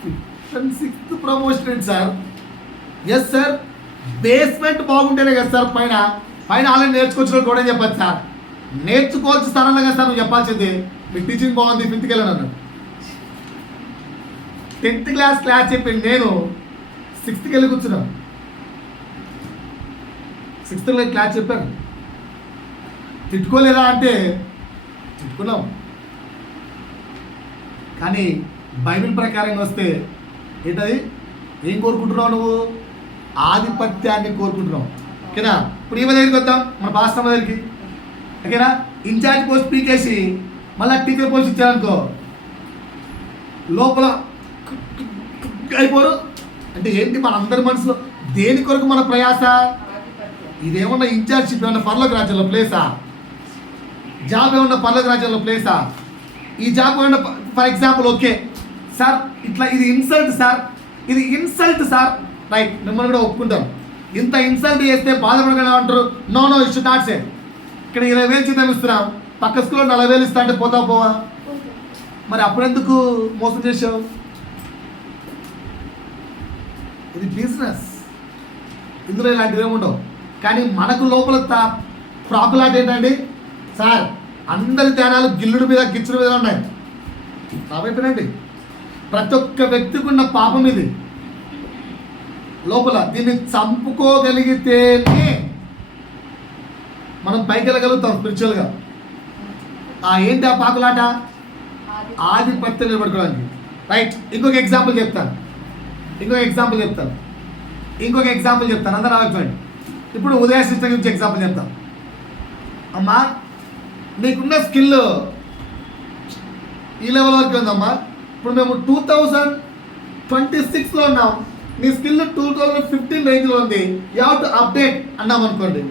5th and 6th promotion ఏంటి sir? Yes sir, basement బాగుంటేనే కదా sir పైన already నేర్చుకోవచ్చు కూడా చెప్పచ్చు సార్. నేర్చుకోవచ్చు స్థానంలో కదా సార్ నువ్వు చెప్పాల్సింది. మీ టీచింగ్ బాగుంది, 5th వెళ్ళాను అన్నాడు. 10th క్లాస్ చెప్పి నేను 6th వెళ్ళి కూర్చున్నాను. 6th క్లాస్ చెప్పాను. తిట్టుకోలేదా అంటే తిట్టుకున్నాం. కానీ బైబిల్ ప్రకారంగా వస్తే ఏంటది? ఏం కోరుకుంటున్నావు నువ్వు? ఆధిపత్యాన్ని కోరుకుంటున్నావు. ఓకేనా? ఇప్పుడు ఈమె దగ్గరికి వద్దాం, మన పాస్టర్ దగ్గరికి. ఓకేనా? ఇన్ఛార్జ్ పోస్ట్ పీకేసి మళ్ళీ టీచర్ పోస్ట్ ఇచ్చారనుకో, లోపల అయిపోరు. అంటే ఏంటి మన అందరి మనసులో దేని కొరకు మన ప్రయాస? ఇదేమన్నా ఇన్ఛార్జ్షిప్ ఏమన్నా పర్లోక రాజ్యంలో ప్లేసా? జాబ్ ఏమన్నా పర్లోక రాజ్యంలో ప్లేసా? ఈ జాబ్ ఏమన్నా ఫర్ ఎగ్జాంపుల్ ఓకే సార్ ఇట్లా ఇది ఇన్సల్ట్ సార్, ఇది ఇన్సల్ట్ సార్, రైట్, మిమ్మల్ని కూడా ఒప్పుకుంటాం. ఇంత ఇన్సల్ట్ చేస్తే బాధపడగలరు అంటారు. No no it should not say. ఇక్కడ 20,000 జీతం ఇస్తున్నాం, పక్క స్కూల్లో 40,000 ఇస్తా అంటే పోతా పోవా? మరి అప్పుడెందుకు మోసం చేసావు? ఇది బిజినెస్, ఇందులో ఇలాంటివి ఏముండవు. కానీ మనకు లోపల ప్రాకులాట ఏంటండి, సార్ అందరి ధ్యానాలు గిల్లుడి మీద గిచ్చుడి మీద ఉన్నాయి. రాబోయిపోయినండి, ప్రతి ఒక్క వ్యక్తికి ఉన్న పాపం ఇది లోపల. దీన్ని చంపుకోగలిగితేనే మనం పైకి వెళ్ళగలుగుతాం స్పిరిచువల్గా. ఏంటి ఆ పాకులాట? ఆధిపత్యం నిలబడుకోవడానికి. రైట్, ఇంకొక ఎగ్జాంపుల్ చెప్తాను. అందరూ ఆలోచించండి. ఇప్పుడు ఉదయ సిస్టర్ గురించి ఎగ్జాంపుల్ చెప్తాను. అమ్మా నీకున్న స్కిల్ ఈ లెవెల్ వరకు ఉందమ్మా. ఇప్పుడు మేము 2026లో ఉన్నాం, నీ స్కిల్ 2015 రేంజ్లో ఉంది. యూ హ్యావ్ టు అప్డేట్ అన్నాం అనుకోండి.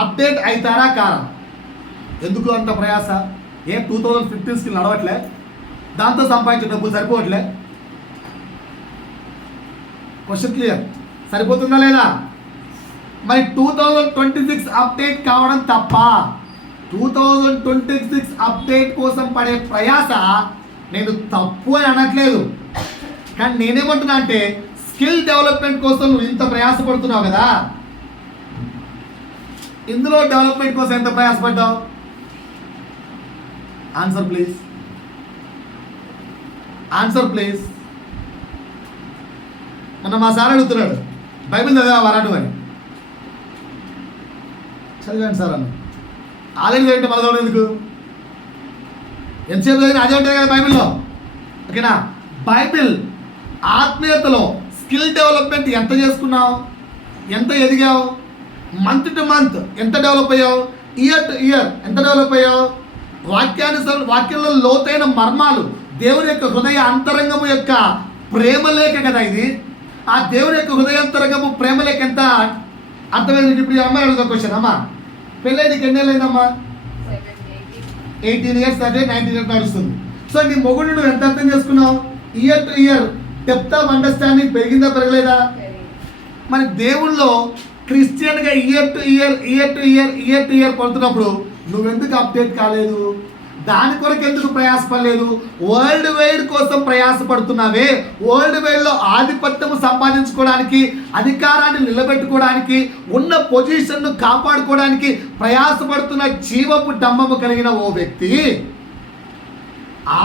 అప్డేట్ అవుతారా కారా? ఎందుకు అంత ప్రయాస? 2015 స్కిల్ నడవట్లే, దాంతో సంపాదించే డబ్బులు సరిపోవట్లే? Question clear? సరిపోతుందా లేదా? మరి 2026 అప్డేట్ కావడం తప్ప? 2026 అప్డేట్ కోసం పడే ప్రయాస నేను తప్పు అని అనట్లేదు. కానీ నేనేమంటున్నా అంటే స్కిల్ డెవలప్మెంట్ కోసం నువ్వు ఇంత ప్రయాసపడుతున్నావు కదా, ఇందులో డెవలప్మెంట్ కోసం ఎంత ప్రయాసపడ్డావు? Answer please. మొన్న మా సార్ అడుగుతున్నాడు, బైబిల్ చదివా వరాడు అని. చదివాను సార్ అన్న. ఆల్రెడీ చదివితే మళ్ళీ చదవడం ఎందుకు? ఎంతసేపు చదివినా అదే ఉంటుంది కదా బైబిల్లో. ఓకేనా? బైబిల్ ఆత్మీయతలో స్కిల్ డెవలప్మెంట్ ఎంత చేసుకున్నావు, ఎంత ఎదిగావు, మంత్ టు మంత్ ఎంత డెవలప్ అయ్యావు, ఇయర్ టు ఇయర్ ఎంత డెవలప్ అయ్యావు, వాక్యంలో లోతైన మర్మాలు, దేవుని యొక్క హృదయ అంతరంగము యొక్క ప్రేమలేఖ కదా ఇది. ఆ దేవుని యొక్క హృదయాంతరంగము ప్రేమలేఖ ఎంత అర్థమైంది? ఇప్పుడు అమ్మాయి అడుగుతా క్వశ్చన్, అమ్మా పెళ్ళి నీకు ఎన్ని ఏళ్ళైందమ్మా? 18 years అంటే 19 years నడుస్తుంది. సో నీ మొగుడు నువ్వు ఎంత అర్థం చేసుకున్నావు? Year to year depth of understanding పెరిగిందా పెరగలేదా? మరి దేవుళ్ళో క్రిస్టియన్గా ఇయర్ టు ఇయర్ పడుతున్నప్పుడు నువ్వెందుకు అప్డేట్ కాలేదు? దాని కొరకు ఎందుకు ప్రయాసపడలేదు? వరల్డ్ వైడ్ కోసం ప్రయాసపడుతున్నావే. వరల్డ్ వైడ్లో ఆధిపత్యము సంపాదించుకోవడానికి, అధికారాన్ని నిలబెట్టుకోవడానికి, ఉన్న పొజిషన్ను కాపాడుకోవడానికి ప్రయాసపడుతున్న జీవపు డంబము కలిగిన ఓ వ్యక్తి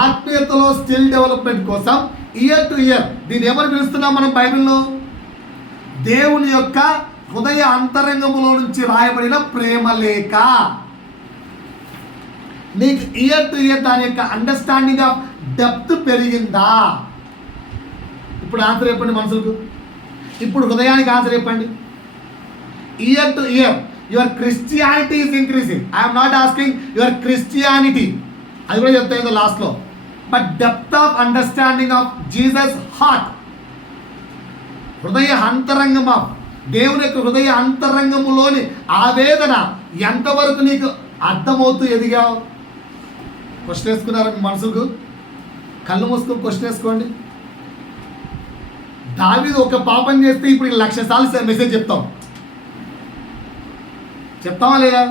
ఆత్మీయతలో స్కిల్ డెవలప్మెంట్ కోసం ఇయర్ టు ఇయర్, దీన్ని ఏమని పిలుస్తున్నాం మనం బైబిల్లో? దేవుని యొక్క హృదయ అంతరంగములో నుంచి రాయబడిన ప్రేమలేఖ. నీకు ఇయర్ టు ఇయర్ దాని యొక్క అండర్స్టాండింగ్ ఆఫ్ డెప్త్ పెరిగిందా? ఇప్పుడు ఆన్సర్ చెప్పండి మనుషులకు. ఇప్పుడు హృదయానికి ఆన్సర్ చెప్పండి. Year to year your Christianity is increasing. I'm not asking your Christianity, అది కూడా చెప్తాను లాస్ట్లో. But depth of understanding of Jesus heart, హృదయ అంతరంగం ఆఫ్ దేవుని యొక్క హృదయ అంతరంగములోని ఆవేదన ఎంతవరకు నీకు అర్థమవుతూ ఎదిగావు? క్వశ్చన్ వేసుకున్నారా మీ మనసుకు? కళ్ళు మూసుకొని క్వశ్చన్ వేసుకోండి. దావీదు ఒక పాపం చేస్తే ఇప్పుడు 1,00,000 సార్లు మెసేజ్ చెప్తామా లేదా?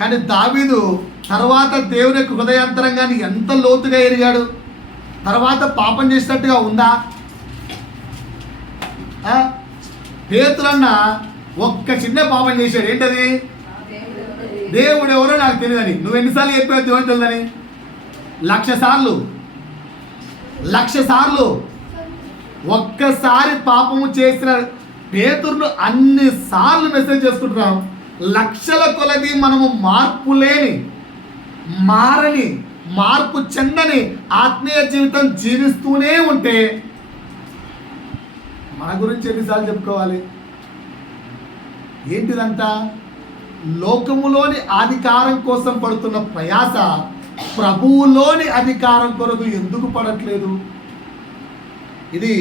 కానీ దావీదు తర్వాత దేవుని యొక్క హృదయాంతరంగాన్ని ఎంత లోతుగా ఎరిగాడు? తర్వాత పాపం చేసినట్టుగా ఉందా? పేతురన్న ఒక్క చిన్న పాపం చేశాడు. ఏంటది? దేవుడు ఎవరో నాకు తెలియదని. నువ్వు ఎన్నిసార్లు చెప్పావు దేవుని తెలియదని? 1,00,000 సార్లు. ఒక్కసారి పాపము చేసిన పేతురును అన్నిసార్లు మెసేజ్ చేసుకుంటున్నాం. లక్షల కొలది మనము మార్పు చెందని ఆత్మీయ జీవితం జీవిస్తూనే ఉంటే మన గురించి ఎన్నిసార్లు చెప్పుకోవాలి? ఏంటిదంతా? లోకములోని అధికారం కోసం పడుతున్న ప్రయాస ప్రభువులోని అధికారం కొరకు ఎందుకు పడట్లేదు? ఇది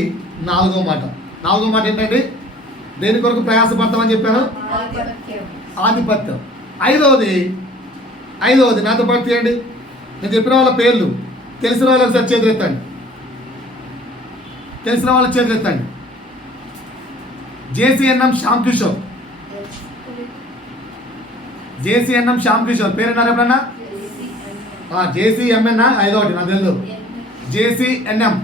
4వ మాట. 4వ మాట ఏంటంటే దేని కొరకు ప్రయాసపడతామని చెప్పాను? ఆధిపత్యం. 5వది నాతో పాటు తీయండి. నేను చెప్పిన వాళ్ళ పేర్లు. తెలిసిన వాళ్ళు ఒకసారి చేతులు ఎత్తండి. తెలిసిన వాళ్ళ చేతులు ఎత్తండి. జేసీఎన్ఎం శ్యామ్ కిషోర్. జేసీఎన్ఎం శ్యామ్ కిషోర్ పేరు విన్నారు ఎప్పుడన్నా? జేసీఎంఎన్ ఐదో ఒకటి నాకు తెలుసు. జేసీఎన్ఎం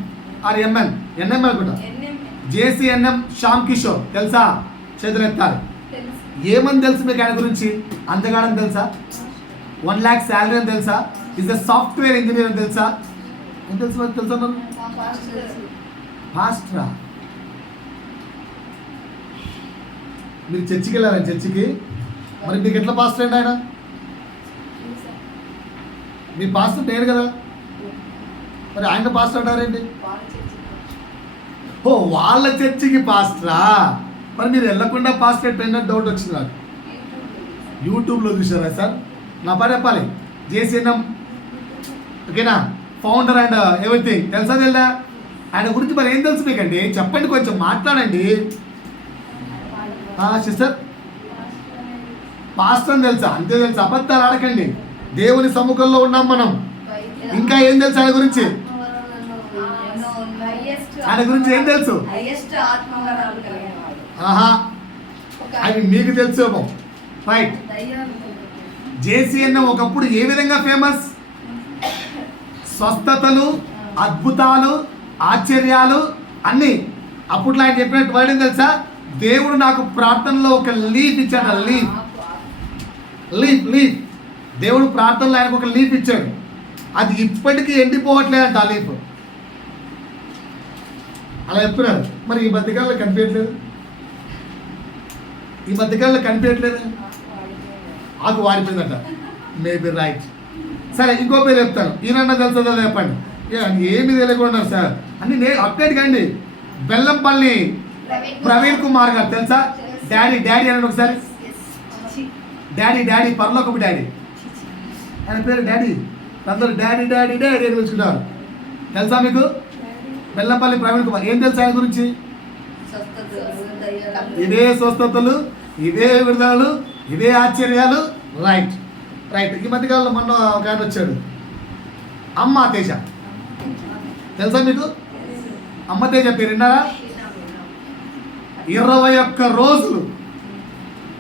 ఆర్ ఎంఎన్ ఎన్ఎం అనుకుంటా. జేసీఎన్ఎం శ్యామ్ కిషోర్ తెలుసా? చేతులు ఎత్తాలి. ఏమని తెలుసు మీకు ఆయన గురించి? అందగాడని తెలుసా? 1 lakh శాలరీ అని తెలుసా? ఈజ్ ద సాఫ్ట్వేర్ ఇంజనీర్ అని తెలుసా? ఏం తెలుసు మీకు? తెలుసా? పాస్టరా? మీరు చర్చికి వెళ్ళారా? చర్చికి మరి మీకు ఎట్లా పాస్టర్ అండి ఆయన? మీ పాస్టర్ నేను కదా, మరి ఆయన పాస్టర్ అంటారేంటి? ఓ వాళ్ళ చర్చికి పాస్టరా? మరి మీరు వెళ్ళకుండా పాస్టర్ ఎట్లయినా డౌట్ వచ్చింది నాకు. యూట్యూబ్లో చూసారా సార్? నా పని చెప్పాలి. జేసీఎన్ఎం ఓకేనా, ఫౌండర్ అండ్ ఎవ్రీథింగ్ తెలుసా? తెలుదా? ఆయన గురించి మరి ఏం తెలుసు మీకండి? చెప్పండి, కొంచెం మాట్లాడండి. సిస్టర్ పాస్టర్ అని తెలుసా? అంతే తెలుసు. అబద్ధాలు ఆడకండి. దేవుని సముఖంలో ఉన్నాం మనం. ఇంకా ఏం తెలుసు ఆయన గురించి? ఆయన గురించి ఏం తెలుసు? అవి మీకు తెలుసేమో. రైట్. జేసీఎన్ఎం ఒకప్పుడు ఏ విధంగా ఫేమస్? స్వస్థతలు, అద్భుతాలు, ఆశ్చర్యాలు అన్నీ. అప్పట్లో ఆయన చెప్పినట్టు వర్డ్ ఏం తెలుసా? దేవుడు నాకు ప్రార్థనలో ఒక లీఫ్ ఇచ్చాడు. లీఫ్ దేవుడు ప్రార్థనలో ఆయనకు ఒక లీఫ్ ఇచ్చాడు. అది ఇప్పటికీ ఎండిపోవట్లేదంట ఆ లీఫ్. అలా చెప్తున్నాడు. మరి ఈ మధ్యకాలంలో కనిపించట్లేదు. ఆకు వాడిపోయిందట. Maybe right. సరే, ఇంకో పేరు చెప్తాను. ఈయన తెలుస్తుందో చెప్పండి. ఏమి తెలియకుండా సార్ అన్ని నేను అప్డేట్ కండి. బెల్లంపల్లి ప్రవీణ్ కుమార్ గారు తెలుసా? డాడీ అన్నాడు ఒకసారి. డాడీ పరలోకపు డాడీ. ఆయన పేరు డాడీ. అందరూ డాడీ అని పిలుచుకుంటారు. తెలుసా మీకు? బెల్లంపల్లి ప్రవీణ్ కుమార్. ఏం తెలుసా ఆయన గురించి? ఇవే స్వస్థతలు, ఇవే విడుదలలు, ఇవే ఆశ్చర్యాలు. రైట్. ఈ మధ్యకాలంలో మొన్న ఒక ఆయన వచ్చాడు, అమ్మ తేజ. తెలుసా మీకు? అమ్మ తేజ పేరు విన్నారా? 21 రోజులు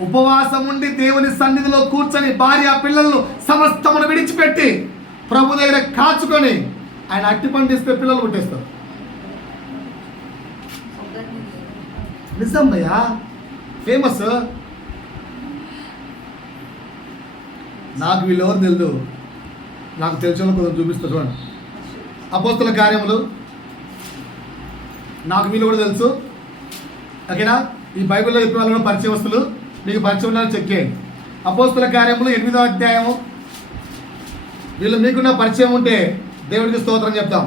ఉపవాసం ఉండి దేవుని సన్నిధిలో కూర్చొని భార్య పిల్లలను సమస్తమును విడిచిపెట్టి ప్రభు దగ్గర కాచుకొని ఆయన అట్టి పండిస్తే పిల్లలు పుట్టేస్తారు. నిజమయ్యా, ఫేమస్. నాకు వీళ్ళెవరు తెలుసు, నాకు తెలిసిన కొంచెం చూపిస్తా చూడండి. అపోస్తల కార్యములు, నాకు వీళ్ళు కూడా తెలుసు. ఓకేనా? ఈ బైబిల్లో చెప్పిన వాళ్ళు పరిచయస్తులు, మీకు పరిచయం ఉన్నారని చెక్ చేయండి. అపోస్తల కార్యములు 8వ అధ్యాయము. వీళ్ళు మీకున్న పరిచయం ఉంటే దేవుడికి స్తోత్రం చెప్తాం.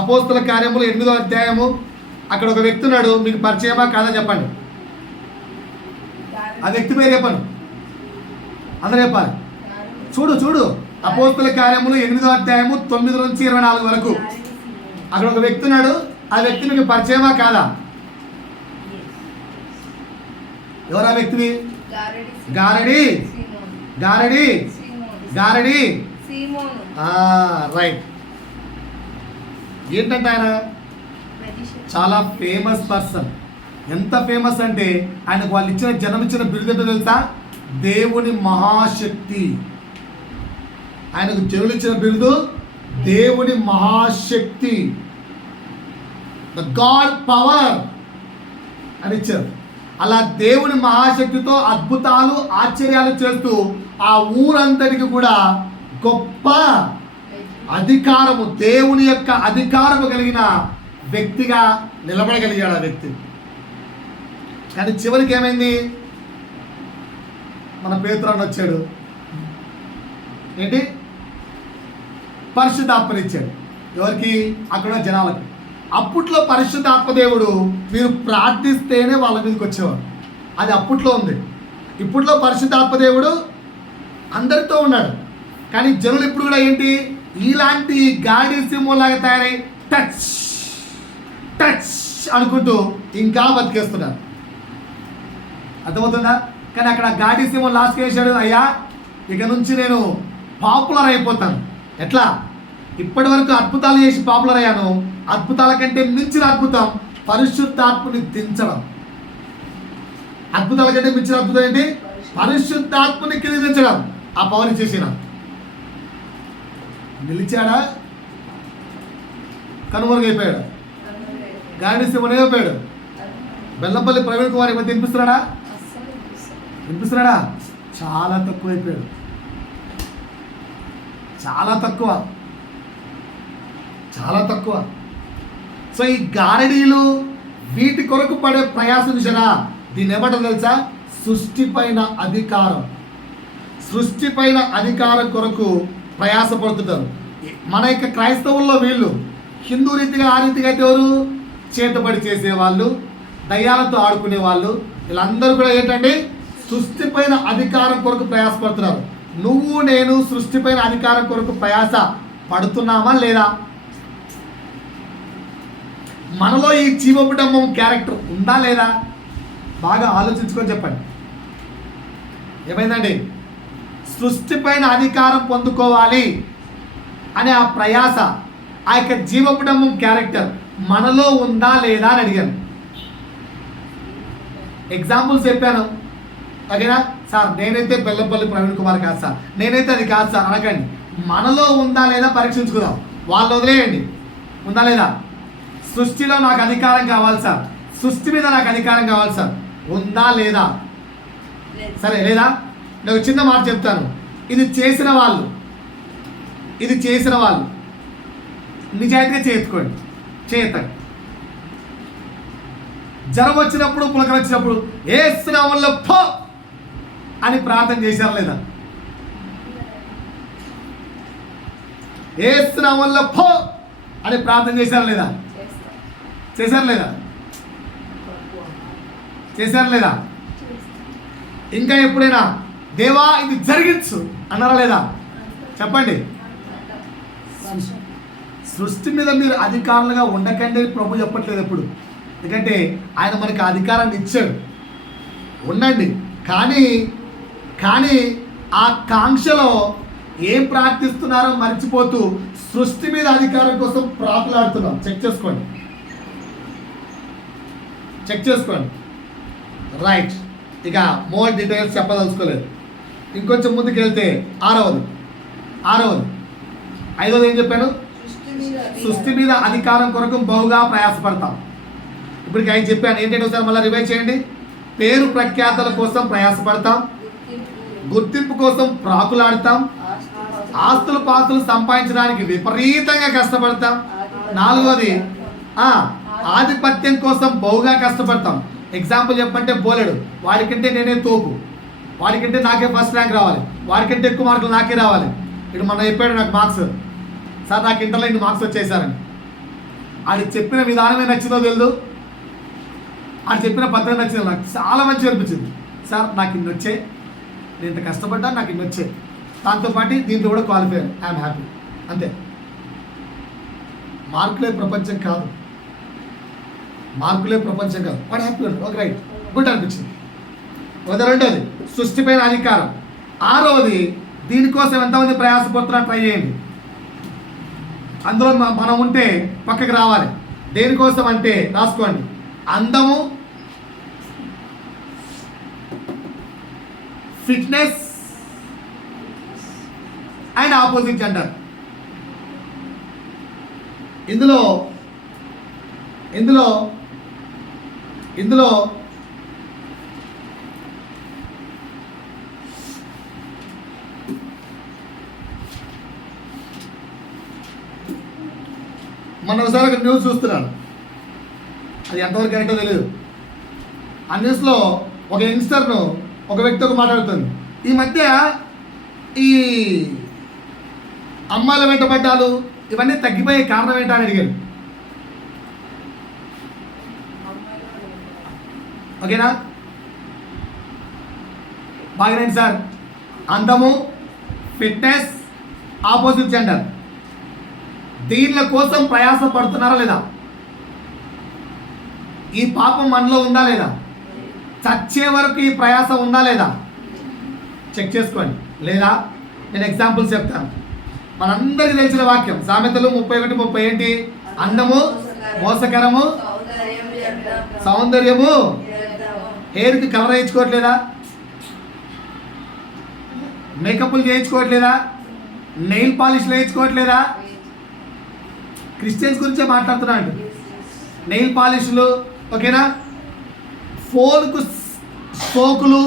అపోస్తల కార్యములు 8వ అధ్యాయము. అక్కడ ఒక వ్యక్తి ఉన్నాడు, మీకు పరిచయమా కాదా చెప్పండి. ఆ వ్యక్తి పేరు చెప్పండి, అందరూ చెప్పాలి. చూడు అపోస్తల కార్యములు 8వ అధ్యాయము 9 నుంచి 24 వరకు. అక్కడ ఒక వ్యక్తి ఉన్నాడు, ఆ వ్యక్తి మీకు పరిచయమా కాదా? ఎవరు ఆ వ్యక్తిని? గారడి. రైట్. ఏంటంటే ఆయన చాలా ఫేమస్ పర్సన్. ఎంత ఫేమస్ అంటే ఆయనకు వాళ్ళు జన్మించిన బిరుదు తెలుసా? దేవుని మహాశక్తి. ఆయనకు జనులు ఇచ్చిన బిరుదు దేవుని మహాశక్తి, ద గాడ్ పవర్ అని ఇచ్చారు. అలా దేవుని మహాశక్తితో అద్భుతాలు ఆశ్చర్యాలు చేస్తూ ఆ ఊరంతటికి కూడా గొప్ప అధికారము, దేవుని యొక్క అధికారము కలిగిన వ్యక్తిగా నిలబడగలిగాడు ఆ వ్యక్తి. కానీ చివరికి ఏమైంది? మన పేతురు వచ్చాడు. ఏంటి? పరిశుద్ధాత్మని ఇచ్చాడు. ఎవరికి? అక్కడ జనాలకు. అప్పట్లో పరిశుద్ధాత్మదేవుడు మీరు ప్రార్థిస్తేనే వాళ్ళ మీదకి వచ్చేవాడు. అది అప్పట్లో ఉంది. ఇప్పట్లో పరిశుద్ధాత్మదేవుడు అందరితో ఉన్నాడు. కానీ జనులు ఇప్పుడు కూడా ఏంటి? ఇలాంటి గాడి సింహంలాగా తయారై టచ్ అనుకుంటూ ఇంకా బతికేస్తున్నారు. అర్థమవుతుందా? కానీ అక్కడ గాడి సింహం లాస్ట్ వేసాడు, అయ్యా ఇక నుంచి నేను పాపులర్ అయిపోతాను. ఎట్లా? ఇప్పటి వరకు అద్భుతాలు చేసి పాపులర్ అయ్యాను. అద్భుతాల కంటే మించిన అద్భుతం పరిశుద్ధాత్మని దించడం. అద్భుతాల కంటే మించిన అద్భుతం ఏంటి? పరిశుద్ధాత్మని కింద దించడం. ఆ పవన్ చేసిన నిలిచాడా? కనుమరుగైపోయాడు. గాంధీ సింహనైపోయాడు. బెల్లంపల్లి ప్రవీణ్ కుమార్ ఈ మధ్య వినిపిస్తున్నాడా? వినిపిస్తున్నాడా? చాలా తక్కువ అయిపోయాడు. చాలా తక్కువ. సో ఈ గారడీలు వీటి కొరకు పడే ప్రయాసం చూసారా? దీన్ని ఏమంటారు తెలుసా? సృష్టి పైన అధికారం కొరకు ప్రయాసపడుతుంటారు. మన యొక్క క్రైస్తవుల్లో వీళ్ళు హిందూ రీతిగా ఆ రీతిగా అయితే ఎవరు? చేతబడి చేసేవాళ్ళు, దయ్యాలతో ఆడుకునే వాళ్ళు, వీళ్ళందరూ కూడా ఏంటంటే సృష్టి పైన అధికారం కొరకు ప్రయాసపడుతున్నారు. నువ్వు నేను సృష్టి పైన అధికారం కొరకు ప్రయాస పడుతున్నామా లేదా? మనలో ఈ జీవపుటంబం క్యారెక్టర్ ఉందా లేదా? బాగా ఆలోచించుకొని చెప్పండి. ఏమైందండి? సృష్టి పైన అధికారం పొందుకోవాలి అనే ఆ ప్రయాస, ఆ యొక్క జీవపుటంబం క్యారెక్టర్ మనలో ఉందా లేదా అని అడిగాను. ఎగ్జాంపుల్స్ చెప్పాను. ఓకేనా సార్? నేనైతే బెల్లంపల్లి ప్రవీణ్ కుమార్ కాదు సార్, నేనైతే అది కాదు సార్ అనకండి. మనలో ఉందా లేదా పరీక్షించుకుందాం. వాళ్ళు వదిలేయండి. ఉందా లేదా? సృష్టిలో నాకు అధికారం కావాలి సార్, సృష్టి మీద నాకు అధికారం కావాలి సార్, ఉందా లేదా? సరే లేదా? నేను చిన్న మాట చెప్తాను. ఇది చేసిన వాళ్ళు నిజాయితీగా చేతుకోండి. చేయతండి. జ్వరం వచ్చినప్పుడు, పులకలు వచ్చినప్పుడు ఏసునామంలో పో అని ప్రార్థన చేశారా లేదా? ఏసునామంలో పో అని ప్రార్థన చేశారా లేదా? చేశారా లేదా? ఇంకా ఎప్పుడైనా దేవా ఇది జరిగించు అన్నారా లేదా? చెప్పండి. సృష్టి మీద మీరు అధికారులుగా ఉండకండి ప్రభు చెప్పట్లేదు ఎప్పుడు. ఎందుకంటే ఆయన మనకి అధికారాన్ని ఇచ్చాడు. ఉండండి. కానీ ఆ కాంక్షలో ఏం ప్రార్థిస్తున్నారో మర్చిపోతూ సృష్టి మీద అధికారం కోసం ప్రాకులాడుతున్నాం. చెక్ చేసుకోండి. రైట్. ఇక మోర్ డీటెయిల్స్ చెప్పదలుచుకోలేదు. ఇంకొంచెం ముందుకు వెళ్తే ఆరవది. 5వది ఏం చెప్పాను? సృష్టి మీద అధికారం కొరకు బహుగా ప్రయాసపడతాం. ఇప్పటికి ఆయన చెప్పాను. ఏంటంటే ఒకసారి మళ్ళీ రివైజ్ చేయండి. పేరు ప్రఖ్యాతల కోసం ప్రయాసపడతాం, గుర్తింపు కోసం ప్రాకులాడతాం, ఆస్తులు పాస్తులు సంపాదించడానికి విపరీతంగా కష్టపడతాం. 4వది ఆధిపత్యం కోసం బహుగా కష్టపడతాం. ఎగ్జాంపుల్ చెప్పంటే బోలెడు. వాడికంటే నేనే తోపు, వాడికంటే నాకే ఫస్ట్ ర్యాంక్ రావాలి, వాడికంటే ఎక్కువ మార్కులు నాకే రావాలి. ఇటు మొన్న చెప్పాడు నాకు మార్క్స్ సార్, నాకు ఇంటర్లో ఇన్ని మార్క్స్ వచ్చేసారని. ఆడు చెప్పిన విధానమే నచ్చిందో తెలియదు, ఆడు చెప్పిన పద్ధతి నచ్చింది. నాకు చాలా మంచిగా అనిపించింది. సార్ నాకు ఇన్ని వచ్చాయి, నేను ఇంత కష్టపడ్డా, నాకు ఇన్ని వచ్చాయి, దాంతోపాటు దీంట్లో కూడా క్వాలిఫై అయ్యాను, ఐఎమ్ హ్యాపీ. అంతే. మార్కులే ప్రపంచం కాదు. వాడు హ్యాపీ ఉంటాడు. ఓకే రైట్, గుడ్ అనిపించింది. 2వది సృష్టిపైన అధికారం. 6వది దీనికోసం ఎంతమంది ప్రయాసపడుతున్నా ట్రై చేయండి. అందులో మనం ఉంటే పక్కకి రావాలి. దేనికోసం అంటే రాసుకోండి. అందము, ఫిట్నెస్ అండ్ ఆపోజిట్ జెండర్. ఇందులో మొన్న ఒకసారి ఒక న్యూస్ చూస్తున్నాను, అది ఎంతవరకు కరెక్టో తెలియదు. ఆ న్యూస్లో ఒక యంగ్స్టర్ను ఒక వ్యక్తి ఒక మాట్లాడుతుంది. ఈ మధ్య ఈ అమ్మాయిల వెంటబడ్డాలు ఇవన్నీ తగ్గిపోయే కారణం ఏంటా అని అడిగాడు. ఓకేనా? బాగానండి సార్. అందము, ఫిట్నెస్, ఆపోజిట్ జెండర్, దీనిల కోసం ప్రయాస పడుతున్నారా లేదా? ఈ పాపం మనలో ఉందా లేదా? చచ్చే వరకు ఈ ప్రయాస ఉందా లేదా? చెక్ చేసుకోండి. లేదా నేను ఎగ్జాంపుల్స్ చెప్తాను. మనందరికీ తెలిసిన వాక్యం సామెతలు 31:30 ఏంటి? అందము మోసకరము, సౌందర్యము. హెయిర్కి కలర్ వేయించుకోవట్లేదా? మేకప్లు చేయించుకోవట్లేదా? నెయిల్ పాలిష్లు వేయించుకోవట్లేదా? క్రిస్టియన్స్ గురించే మాట్లాడుతున్నాడు. నెయిల్ పాలిష్లు, ఓకేనా? ఫోన్కు సోకులు,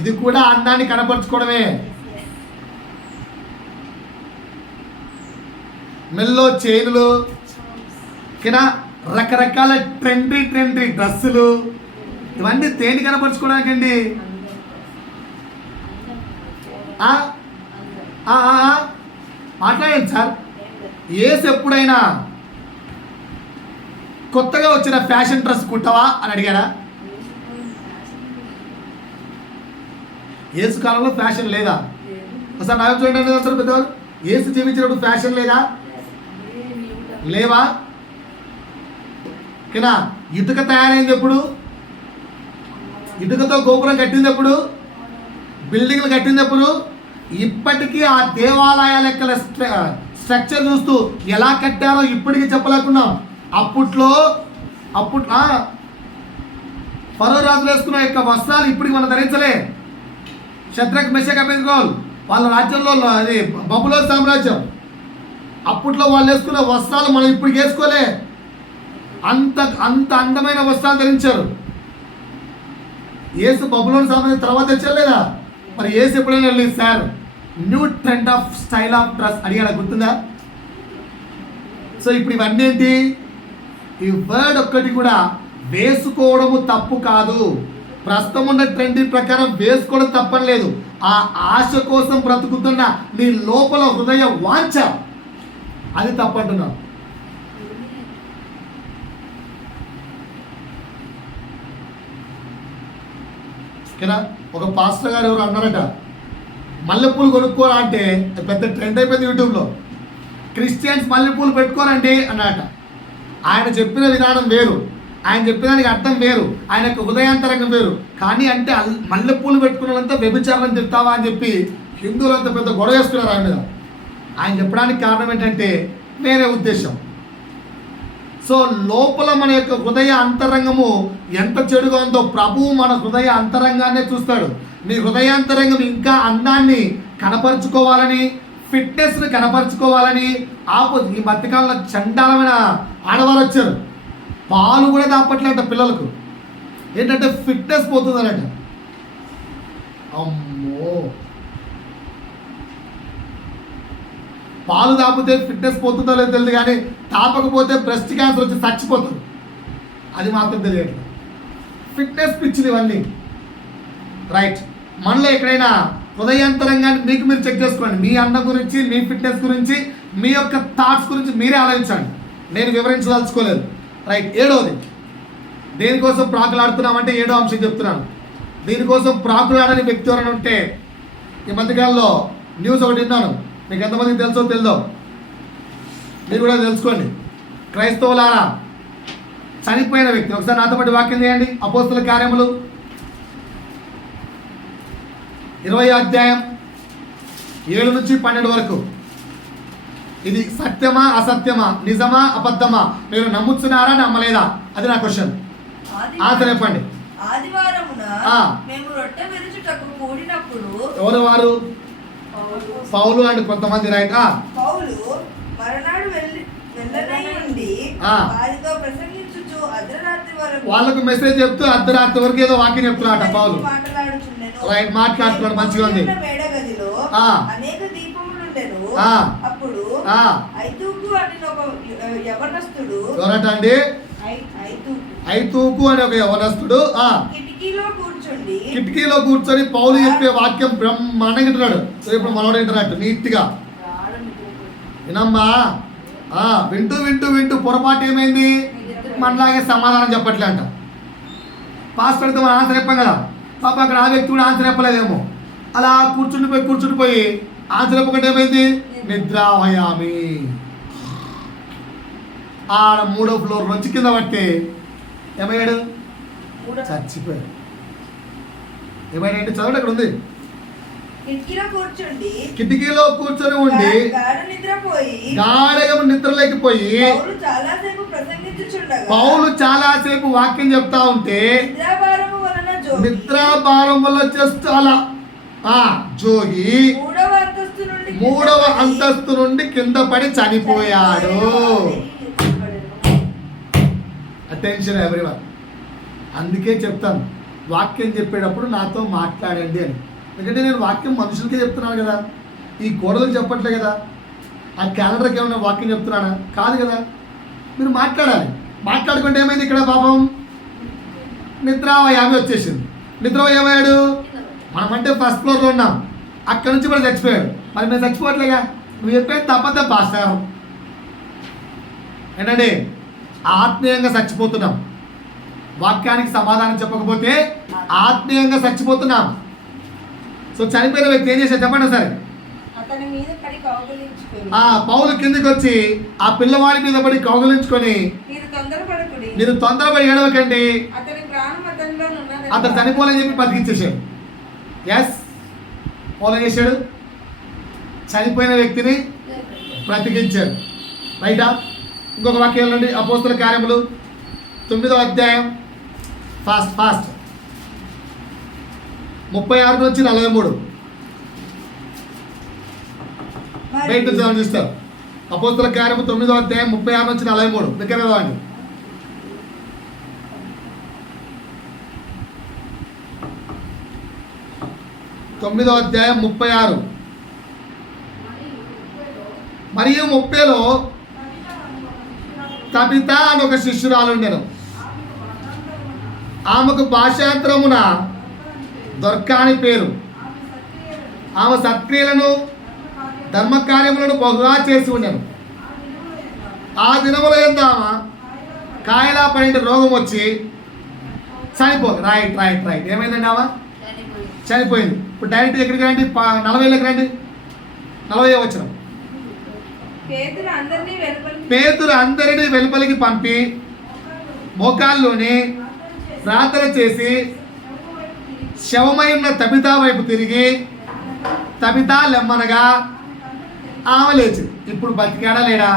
ఇది కూడా అందాన్ని కనపరుచుకోవడమే. మెల్లో చైన్లు, ఓకేనా? రకరకాల ట్రెండీ డ్రెస్సులు, ఇవన్నీ దేన్ని కనపరుచుకోవడానికండి? మాట్లాడండి సార్. యేసు ఎప్పుడైనా కొత్తగా వచ్చిన ఫ్యాషన్ డ్రెస్ కుట్టవా అని అడిగాడా? యేసు కాలంలో ఫ్యాషన్ లేదా? ఒకసారి నాకు చూడండి అందరూ పెద్దవారు. యేసు జీవించినప్పుడు ఫ్యాషన్ లేదా? లేవా? ఓకేనా? ఇటుక తయారైంది ఎప్పుడు? ఇటుకతో గోపురం కట్టింది ఎప్పుడు? బిల్డింగ్లు కట్టింది ఎప్పుడు? ఇప్పటికీ ఆ దేవాలయాల యొక్క స్ట్రక్చర్ చూస్తూ ఎలా కట్టారో ఇప్పటికీ చెప్పలేకున్నాం. అప్పట్లో ఫరో రాజులు వేసుకున్న యొక్క వస్త్రాలు ఇప్పటికి మనం ధరించలే. శద్రక్ మెషక్ అబేద్నెగోలు వాళ్ళ రాజ్యంలో, అది బబులోను సామ్రాజ్యం, అప్పట్లో వాళ్ళు వేసుకున్న వస్త్రాలు మనం ఇప్పటికి వేసుకోలే. అంత అందమైన వస్త్రాలు ధరించారు. యేసు బబులోను సామ్రాజ్యం తర్వాత తెచ్చలేదా? మరి యేసు ఎప్పుడైనా వెళ్ళి sir new trend of style of dress అడిగాడు, గుర్తుందా? సో ఇప్పుడు ఇవన్నీ ఏంటి? ఈ వర్డ్ ఒక్కటి కూడా వేసుకోవడము తప్పు కాదు. ప్రస్తుతం ఉన్న ట్రెండ్ ప్రకారం వేసుకోవడం తప్పని లేదు. ఆ ఆశ కోసం బ్రతుకుతున్న నీ లోపల హృదయ వాంఛ, అది తప్పంటున్నాం. ఓకేనా? ఒక పాస్టర్ గారు ఎవరు అన్నారట, మల్లెపూలు కొనుక్కోరా అంటే పెద్ద ట్రెండ్ అయిపోయింది యూట్యూబ్లో. క్రిస్టియన్స్ మల్లెపూలు పెట్టుకోరండి అన్నట. ఆయన చెప్పిన విధానం వేరు, ఆయన చెప్పినానికి అర్థం వేరు, ఆయన యొక్క హృదయాంతరంగం వేరు. కానీ అంటే మల్లెపూలు పెట్టుకున్నంతా వ్యభిచారం తిడతావా అని చెప్పి హిందువులంతా పెద్ద గొడవ వేస్తున్నారు ఆయన మీద. ఆయన చెప్పడానికి కారణం ఏంటంటే వేరే ఉద్దేశం. సో లోపల మన యొక్క హృదయ అంతరంగము ఎంత చెడుగా ఉందో ప్రభువు మన హృదయ అంతరంగాన్నే చూస్తాడు. నీ హృదయాంతరంగం ఇంకా అందాన్ని కనపరుచుకోవాలని, ఫిట్నెస్ని కనపరుచుకోవాలని ఈ మధ్యకాలంలో చండాలమైన ఆడవాళ్ళు వచ్చారు. పాలు కూడా దాపట్లేట పిల్లలకు. ఏంటంటే ఫిట్నెస్ పోతుందనట. అమ్మో, పాలు తాపితే ఫిట్నెస్ పోతుందో లేదో తెలియదు, కానీ తాపకపోతే బ్రెస్ట్ క్యాన్సర్ వచ్చి చచ్చిపోతుంది. అది మాత్రం తెలియదు. ఫిట్నెస్ పిచ్చిలు ఇవన్నీ. రైట్, మనలో ఎక్కడైనా హృదయాంతరంగాన్ని మీకు మీరు చెక్ చేసుకోండి. మీ అన్న గురించి, మీ ఫిట్నెస్ గురించి, మీ యొక్క థాట్స్ గురించి మీరే ఆలోచించండి. నేను వివరించదలుచుకోలేదు. రైట్, 7వది దేనికోసం ప్రాకులాడుతున్నామంటే 7వ అంశం చెప్తున్నాను. దీనికోసం ప్రాకులాడని వ్యక్తి ఎవరైనా ఉంటే, ఈ మధ్యకాలంలో న్యూస్ ఒకటి విన్నాను, మీకు ఎంతమందికి తెలుసో తెలియదో మీరు కూడా తెలుసుకోండి. క్రైస్తవులారా, చనిపోయిన వ్యక్తి, ఒకసారి నాతో పాటు వాక్యం చేయండి. అపోస్తల కార్యములు 20వ అధ్యాయం 7 నుంచి 12 వరకు. ఇది సత్యమా అసత్యమా, నిజమా అబద్ధమా, మీరు నమ్ముతున్నారా నమ్మలేదా? అది నా క్వశ్చన్. ఆన్సర్ చెప్పండి. ఆదివారమున మేము రొట్టె విరుచుటకు కూడినప్పుడు, ఎవరు వారు? పౌలు అండ్ కొంతమంది. రైట్, పౌలు మరనాడు వెళ్ళనయ్యుండి వారితో ప్రసంగించుచు అర్ధరాత్రి వరకు, వాళ్ళకు మెసేజ్ చెప్తూ అర్ధరాత్రి వరకు ఏదో వాక్యం చెప్తున్నాడు పౌలు. రైట్, మాట్లాడుతున్నాడు, మంచిగా ఉంది. మేడగదిలో అనేక దీపములు ఉండెను. అప్పుడు ఐతూకు అనే ఒక యవనస్తుడు, ఎవరటండి? ఐతూకు అనే ఒక యవనస్తుడు కిటికీలో కూర్చొని పౌలు చెప్పే వాక్యం బ్రహ్మాండంగా వింటున్నాడు. ఇప్పుడు మనోడు వింటున్నట్టు నీట్గా వినమ్మా. వింటూ వింటూ వింటూ పొరపాటు ఏమైంది? మనలాగే సమాధానం చెప్పట్లే అంట. పాస్టర్తో మనం ఆన్సర్ చెప్పాం కదా, పాప అక్కడ ఆ వ్యక్తి కూడా ఆన్సర్ చెప్పలేదేమో. అలా కూర్చుండిపోయి ఆన్సర్ చెప్పకుండా ఏమైంది? నిద్రావయామి. ఆడ 3వ ఫ్లోర్ నుంచి కింద పట్టి ఏమయ్యాడు? చచ్చిపోయాడు. ఏమైనా అంటే చదవండి, అక్కడ ఉంది. కిటికీలో కూర్చొని ఉండి గాఢగా నిద్రలోకి పోయి పౌలు చాలాసేపు వాక్యం చెప్తా ఉంటే నిద్రాభారం వల్ల జస్ట్ అలా జోగి 3వ అంతస్తు నుండి కింద పడి చనిపోయాడు. Attention everyone. అందుకే చెప్తాను వాక్యం చెప్పేటప్పుడు నాతో మాట్లాడండి అని. ఎందుకంటే నేను వాక్యం మనుషులకే చెప్తున్నాను కదా, ఈ గోడలకు చెప్పట్లే కదా, ఆ క్యాలెండర్కి ఏమైనా వాక్యం చెప్తున్నానా? కాదు కదా. మీరు మాట్లాడాలి. మాట్లాడుకుంటే ఏమైంది ఇక్కడ? పాపం నిద్రావయామి వచ్చేసింది. నిద్రపోయేవాడు మనమంటే ఫస్ట్ ఫ్లోర్లో ఉన్నాం, అక్కడ నుంచి కూడా చచ్చిపోయాడు. మరి మేము చచ్చిపోవట్లేగా, నువ్వు చెప్పేది తప్పదే పాస్టర్. ఏంటంటే ఆత్మీయంగా చచ్చిపోతున్నాం. వాక్యానికి సమాధానం చెప్పకపోతే ఆత్మీయంగా చచ్చిపోతున్నాం. సో చనిపోయిన వ్యక్తి ఏం చేశాడు చెప్పండి సరే. పౌలు కిందికి వచ్చి ఆ పిల్లవాడి మీద పడి కౌగిలించుకొని, మీరు తొందరపడి ఏడవకండి, అతను చనిపోలేని చెప్పి బతికించేశాడు. ఎస్, పౌలు చేశాడు, చనిపోయిన వ్యక్తిని బ్రతికించాడు. రైటా? ఇంకొక వాక్యం వెళ్ళండి. అపోస్తల కార్యములు 9వ అధ్యాయం ఫాస్ట్ 36 నుంచి 43 బయట నుంచి చూస్తారు. అపోస్తల కార్యము 9వ అధ్యాయం 36 నుంచి 43 దగ్గర రావండి. తొమ్మిదో అధ్యాయం 36. మరియు 30లో తబిత అని ఒక శిష్యురాలు ఉండెను. ఆమెకు భాషాంతరమున దొర్కా అని పేరు. ఆమె సత్క్రియలను ధర్మకార్యములను బహుగా చేసి ఉండెను. ఆ దినములో ఎంత ఆమె కాయలా పడిన రోగం వచ్చి చనిపోదు. రైట్ ఏమైందండి? ఆమె చనిపోయింది. ఇప్పుడు డైరెక్ట్ ఎక్కడికి రండి? 40 రండి. 40 వచ్చిన పేతురు అందరినీ వెలుపలికి పంపి మోకాల్లోని ప్రార్థన చేసి శవమై ఉన్న తబితా వైపు తిరిగి, తబితా లెమ్మనగా ఆమె లేచింది. ఇప్పుడు బతికాడా లేడా?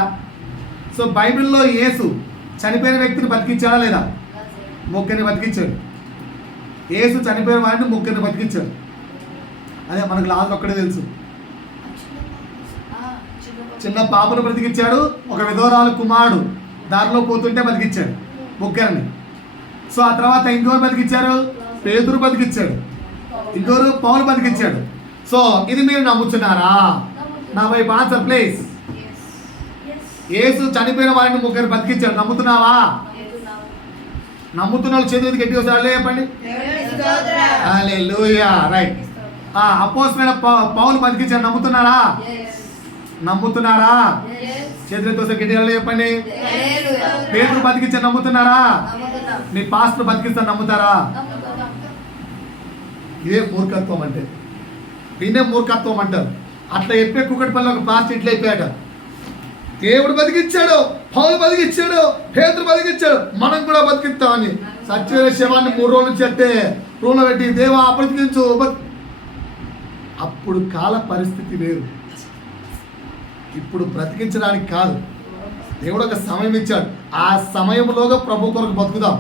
సో బైబిల్లో యేసు చనిపోయిన వ్యక్తిని బతికించాడా లేదా? ముగ్గురిని బతికించాడు. యేసు చనిపోయిన వారిని ముగ్గురిని బతికించాడు. అదే మనకు లాజరు ఒక్కడే తెలుసు. చిన్న పాపను బ్రతికించాడు, ఒక విధవరాలు కుమారుడు దారిలో పోతుంటే బతికించాడు ముగ్గురిని. సో ఆ తర్వాత ఇంకోరు బతికించారు, పేతురు బతికించాడు, ఇంకోరు పౌలు బతికించాడు. సో ఇది మీరు నమ్ముతున్నారా? నా వైపు ఆన్సర్ ప్లీజ్. యేసు చనిపోయిన వారిని ముగ్గురు బతికించాడు. నమ్ముతున్నావా? నమ్ముతున్న వాళ్ళు చేతులు గట్టిగా వస్తాడు చెప్పండి. హల్లెలూయా. రైట్. అపోస్తలుడైన పౌలు బతికించాడు. నమ్ముతున్నారా? నమ్ముతున్నారా? చేతులతో గట్టిగా చెప్పండి. పేతురు బతికించాడు. నమ్ముతున్నారా? మీ పాస్టర్ బతికిస్తా నమ్ముతారా? ఇదే మూర్ఖత్వం అంటే. దీన్నే మూర్ఖత్వం అంటారు. అట్లా చెప్పే కుక్కటిపల్లి ఒక పాస్టర్ ఇట్లా అయిపోయాడు. దేవుడు బతికించాడు, పౌలు బతికించాడు, పేతురు బతికించాడు, మనం కూడా బతికిస్తామని సత్యవేద శవాన్ని 3 రోజుల నుంచి అంటే రూమ్లో పెట్టి దేవా బ్రతికించు. అప్పుడు కాల పరిస్థితి వేరు. ఇప్పుడు బ్రతికించడానికి కాదు, దేవుడు ఒక సమయం ఇచ్చాడు. ఆ సమయంలోగా ప్రభు కొరకు బతుకుదాం,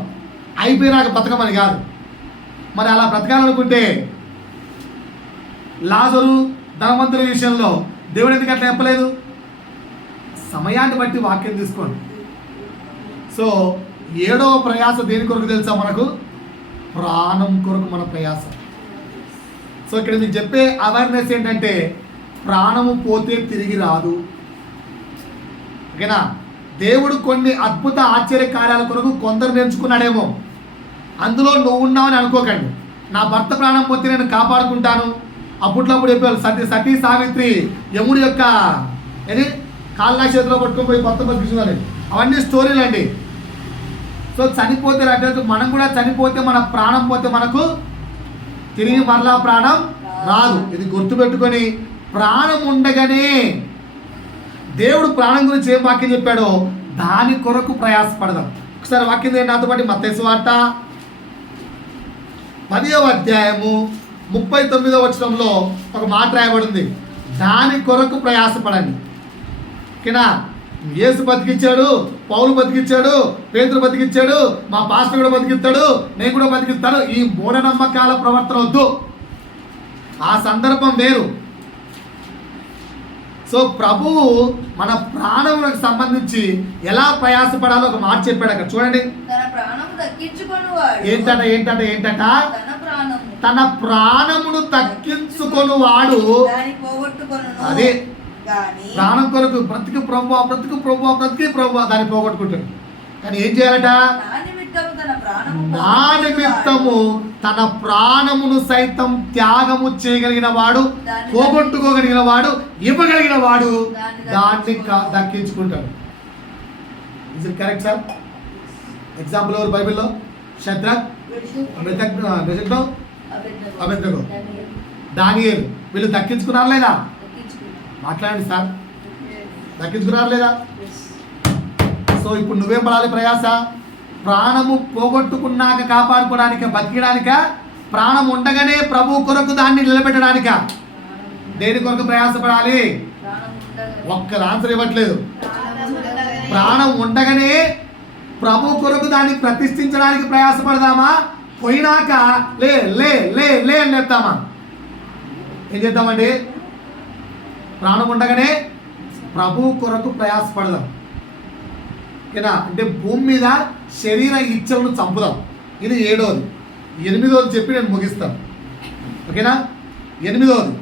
అయిపోయినాక బతకమని కాదు. మరి అలా బ్రతకాలనుకుంటే లాజరు ధనవంతుల విషయంలో దేవుడు ఎందుకు అట్లా చెప్పలేదు? సమయాన్ని బట్టి వాక్యం తీసుకోండి. సో 7వ ప్రయాస దేని కొరకు తెలుసా మనకు? ప్రాణం కొరకు మన ప్రయాస. సో ఇక్కడ మీకు చెప్పే అవేర్నెస్ ఏంటంటే ప్రాణము పోతే తిరిగి రాదు. ఓకేనా? దేవుడు కొన్ని అద్భుత ఆశ్చర్య కార్యాల కొరకు కొందరు నేర్చుకున్నాడేమో, అందులో నువ్వు ఉన్నావని అనుకోకండి. నా భర్త ప్రాణం పోతే నేను కాపాడుకుంటాను. అప్పట్లప్పుడు చెప్పారు సతీ సావిత్రి యముడి యొక్క ఏది కాళ్ళ చేతిలో పట్టుకొని పోయి భర్త బతికించుకోవాలి. అవన్నీ స్టోరీలు అండి. సో చనిపోతే అంటే మనం కూడా చనిపోతే, మన ప్రాణం పోతే మనకు తిరిగి మరలా ప్రాణం రాదు. ఇది గుర్తుపెట్టుకొని ప్రాణం ఉండగానే దేవుడు ప్రాణం గురించి ఏం వాక్యం చెప్పాడో దాని కొరకు ప్రయాసపడదాం. ఒకసారి వాక్యం నాతో పాటు మత్తయి సువార్త 10వ అధ్యాయము 39వ వచనంలో ఒక మాట రాయబడింది, దాని కొరకు ప్రయాసపడండి. ఓకేనా? యేసు బతికిచ్చాడు, పౌలు బతికిచ్చాడు, పేతురు బతికిచ్చాడు, మా పాస్టర్ కూడా బతికిస్తాడు, నేను కూడా బతికిస్తాను, ఈ మూఢనమ్మకాల ప్రవర్తన వద్దు. ఆ సందర్భం వేరు. సో ప్రభువు మన ప్రాణములకు సంబంధించి ఎలా ప్రయాసపడాలో ఒక మాట చెప్పాడు అక్కడ. చూడండి, ఏంటట తన ప్రాణమును తగ్గించుకొనువాడు అదే ప్రాణం కొరకు బ్రతికి ప్రభు దాన్ని పోగొట్టుకుంటాడు. కానీ ఏం చేయాలట? నా నిమిత్తము తన ప్రాణమును సైతం త్యాగము చేయగలిగిన వాడు, పోగొట్టుకోగలిగిన వాడు, ఇవ్వగలిగిన వాడు దాన్ని దక్కించుకుంటాడు. Is it correct sir? Example ఎవరు బైబిల్లో? షద్రక్, మెషక్, అబేద్నెగో, దానియేలు. వీళ్ళు దక్కించుకున్నారు లేదా? మాట్లాడండి సార్, దక్కించుకున్నారు లేదా? సో ఇప్పుడు నువ్వేం పడాలి ప్రయాస? ప్రాణము పోగొట్టుకున్నాక కాపాడుకోవడానిక, బతికడానిక, ప్రాణం ఉండగానే ప్రభు కొరకు దాన్ని నిలబెట్టడానిక, దేని కొరకు ప్రయాసపడాలి? ఒక్క ఆన్సర్ ఇవ్వట్లేదు. ప్రాణం ఉండగానే ప్రభు కొరకు దాన్ని ప్రతిష్ఠించడానికి ప్రయాసపడదామా? పోయినాక లే లే లే లే అని చెప్తామా? ఏం చేద్దామండి? ప్రాణం ఉండగానే ప్రభు కొరకు ప్రయాసపడదాం. ఓకేనా? అంటే భూమి మీద శరీర ఇచ్చలను చంపుదాం. ఇది 7వది. 8వది చెప్పి నేను ముగిస్తాను. ఓకేనా? 8వది,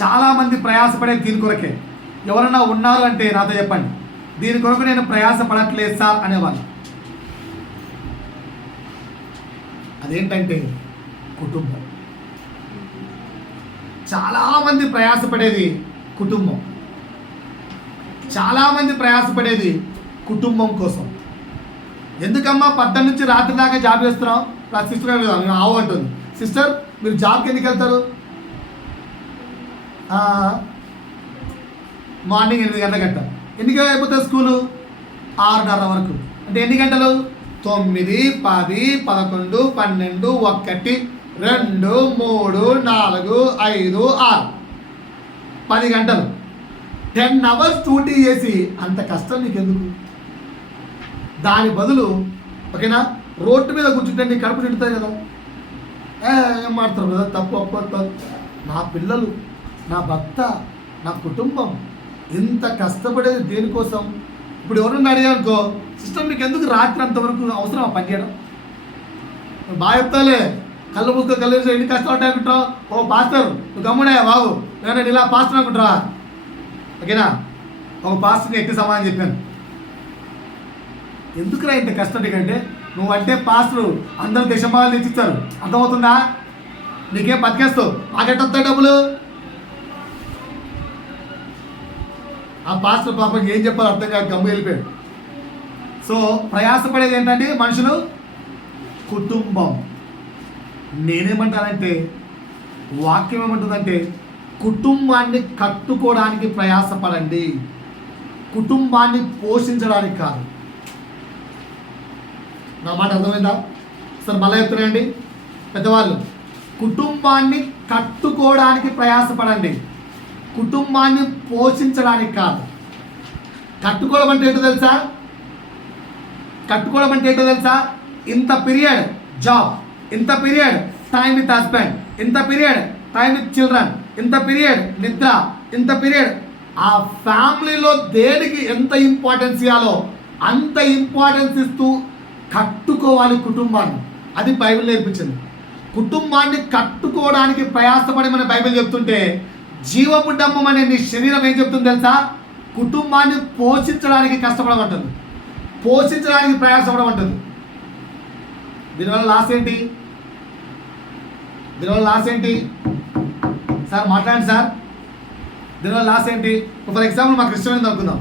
చాలామంది ప్రయాసపడే దీని కొరకే. ఎవరన్నా ఉన్నారు అంటే నాతో చెప్పండి, దీని కొరకు నేను ప్రయాసపడట్లేదు సార్ అనేవాళ్ళు. అదేంటంటే కుటుంబం. చాలామంది ప్రయాసపడేది కుటుంబం. చాలామంది ప్రయాసపడేది కుటుంబం కోసం. ఎందుకమ్మా 10 నుంచి రాత్రి దాకా జాబ్ చేస్తున్నాం? నా సిస్టర్ మేము ఆవు అంటుంది. సిస్టర్, మీరు జాబ్కి ఎందుకు వెళ్తారు? మార్నింగ్ 8 గంటలకు వెళ్తారు. ఎన్ని గంటలకు అయిపోతుంది స్కూలు? 6:30 వరకు. అంటే ఎన్ని గంటలు? 9, 10, 11, 12, 1, 2, 3, 4, 5, 6, 10 గంటలు. 10 అవర్స్ డ్యూటీ చేసి అంత కష్టం నీకు ఎందుకు? దాని బదులు ఓకేనా, రోడ్డు మీద కూర్చుంటే నీ కడుపు నిండుతాయి కదా. ఏం మాట్లాడతారు కదా, తప్పు అప్పు. నా పిల్లలు, నా భర్త, నా కుటుంబం ఇంత కష్టపడేది దేనికోసం? ఇప్పుడు ఎవరన్నా అడిగానుకో, సిస్టమ్ నీకు ఎందుకు రాత్రి అంతవరకు అవసరం పని చేయడం? బాగా చెప్తాలే, కళ్ళు మూసుకొని కళ్ళు ఎన్ని కష్టాలు ఉంటాయి అనుకుంటావు? ఓ పాస్టర్ నువ్వు గమ్ముడే బాబు, నేను ఇలా పాస్టర్ అనుకుంటారా? ఓకేనా? ఒక పాస్టర్ని ఎక్కి సమాధానం చెప్పాను. ఎందుకురా ఇంత కష్టం నీకంటే, నువ్వు అంటే పాస్టర్ అందరూ దేశభాగాలు తెచ్చిస్తారు, అర్థమవుతుందా? నీకేం బతికేస్తావు, మాకెట్టొస్తాయి డబ్బులు? ఆ పాస్టర్ పాపకి ఏం చెప్పాలో అర్థం కాక గమ్ము వెళ్ళిపోయాడు. సో ప్రయాసపడేది ఏంటంటే మనుషులు, కుటుంబం. నేనేమంటానంటే, వాక్యం ఏమంటుందంటే, కుటుంబాన్ని కట్టుకోవడానికి ప్రయాసపడండి, కుటుంబాన్ని పోషించడానికి కాదు. నా మాట అర్థమైందా? సార్ మళ్ళీ చెప్తున్నాయండి పెద్దవాళ్ళు, కుటుంబాన్ని కట్టుకోవడానికి ప్రయాసపడండి, కుటుంబాన్ని పోషించడానికి కాదు. కట్టుకోవడం అంటే ఏంటో తెలుసా? కట్టుకోవడం అంటే ఏంటో తెలుసా? ఇంత పీరియడ్ జాబ్, ఇంత పీరియడ్ టైం విత్ హస్బెండ్, ఇంత పీరియడ్ టైం విత్ చిల్డ్రన్, ఇంత పీరియడ్ నిద్ర, ఇంత పీరియడ్ ఆ ఫ్యామిలీలో దేనికి ఎంత ఇంపార్టెన్స్ ఇవ్వాలో అంత ఇంపార్టెన్స్ ఇస్తూ కట్టుకోవాలి కుటుంబాన్ని. అది బైబిల్ నేర్పించింది. కుటుంబాన్ని కట్టుకోవడానికి ప్రయాసపడి మన బైబిల్ చెప్తుంటే, జీవపు డమ్మం అనే నీ శరీరం ఏం చెప్తుంది తెలుసా? కుటుంబాన్ని పోషించడానికి కష్టపడమంటుంది, పోషించడానికి ప్రయాసపడమంటుంది. దీనివల్ల లాస్ ఏంటి? దీనివల్ల లాస్ ఏంటి సార్? మాట్లాడండి సార్. దీనివల్ల లాస్ ఏంటి? ఫర్ ఎగ్జాంపుల్ మాకు ఇష్టమైంది అనుకుందాం,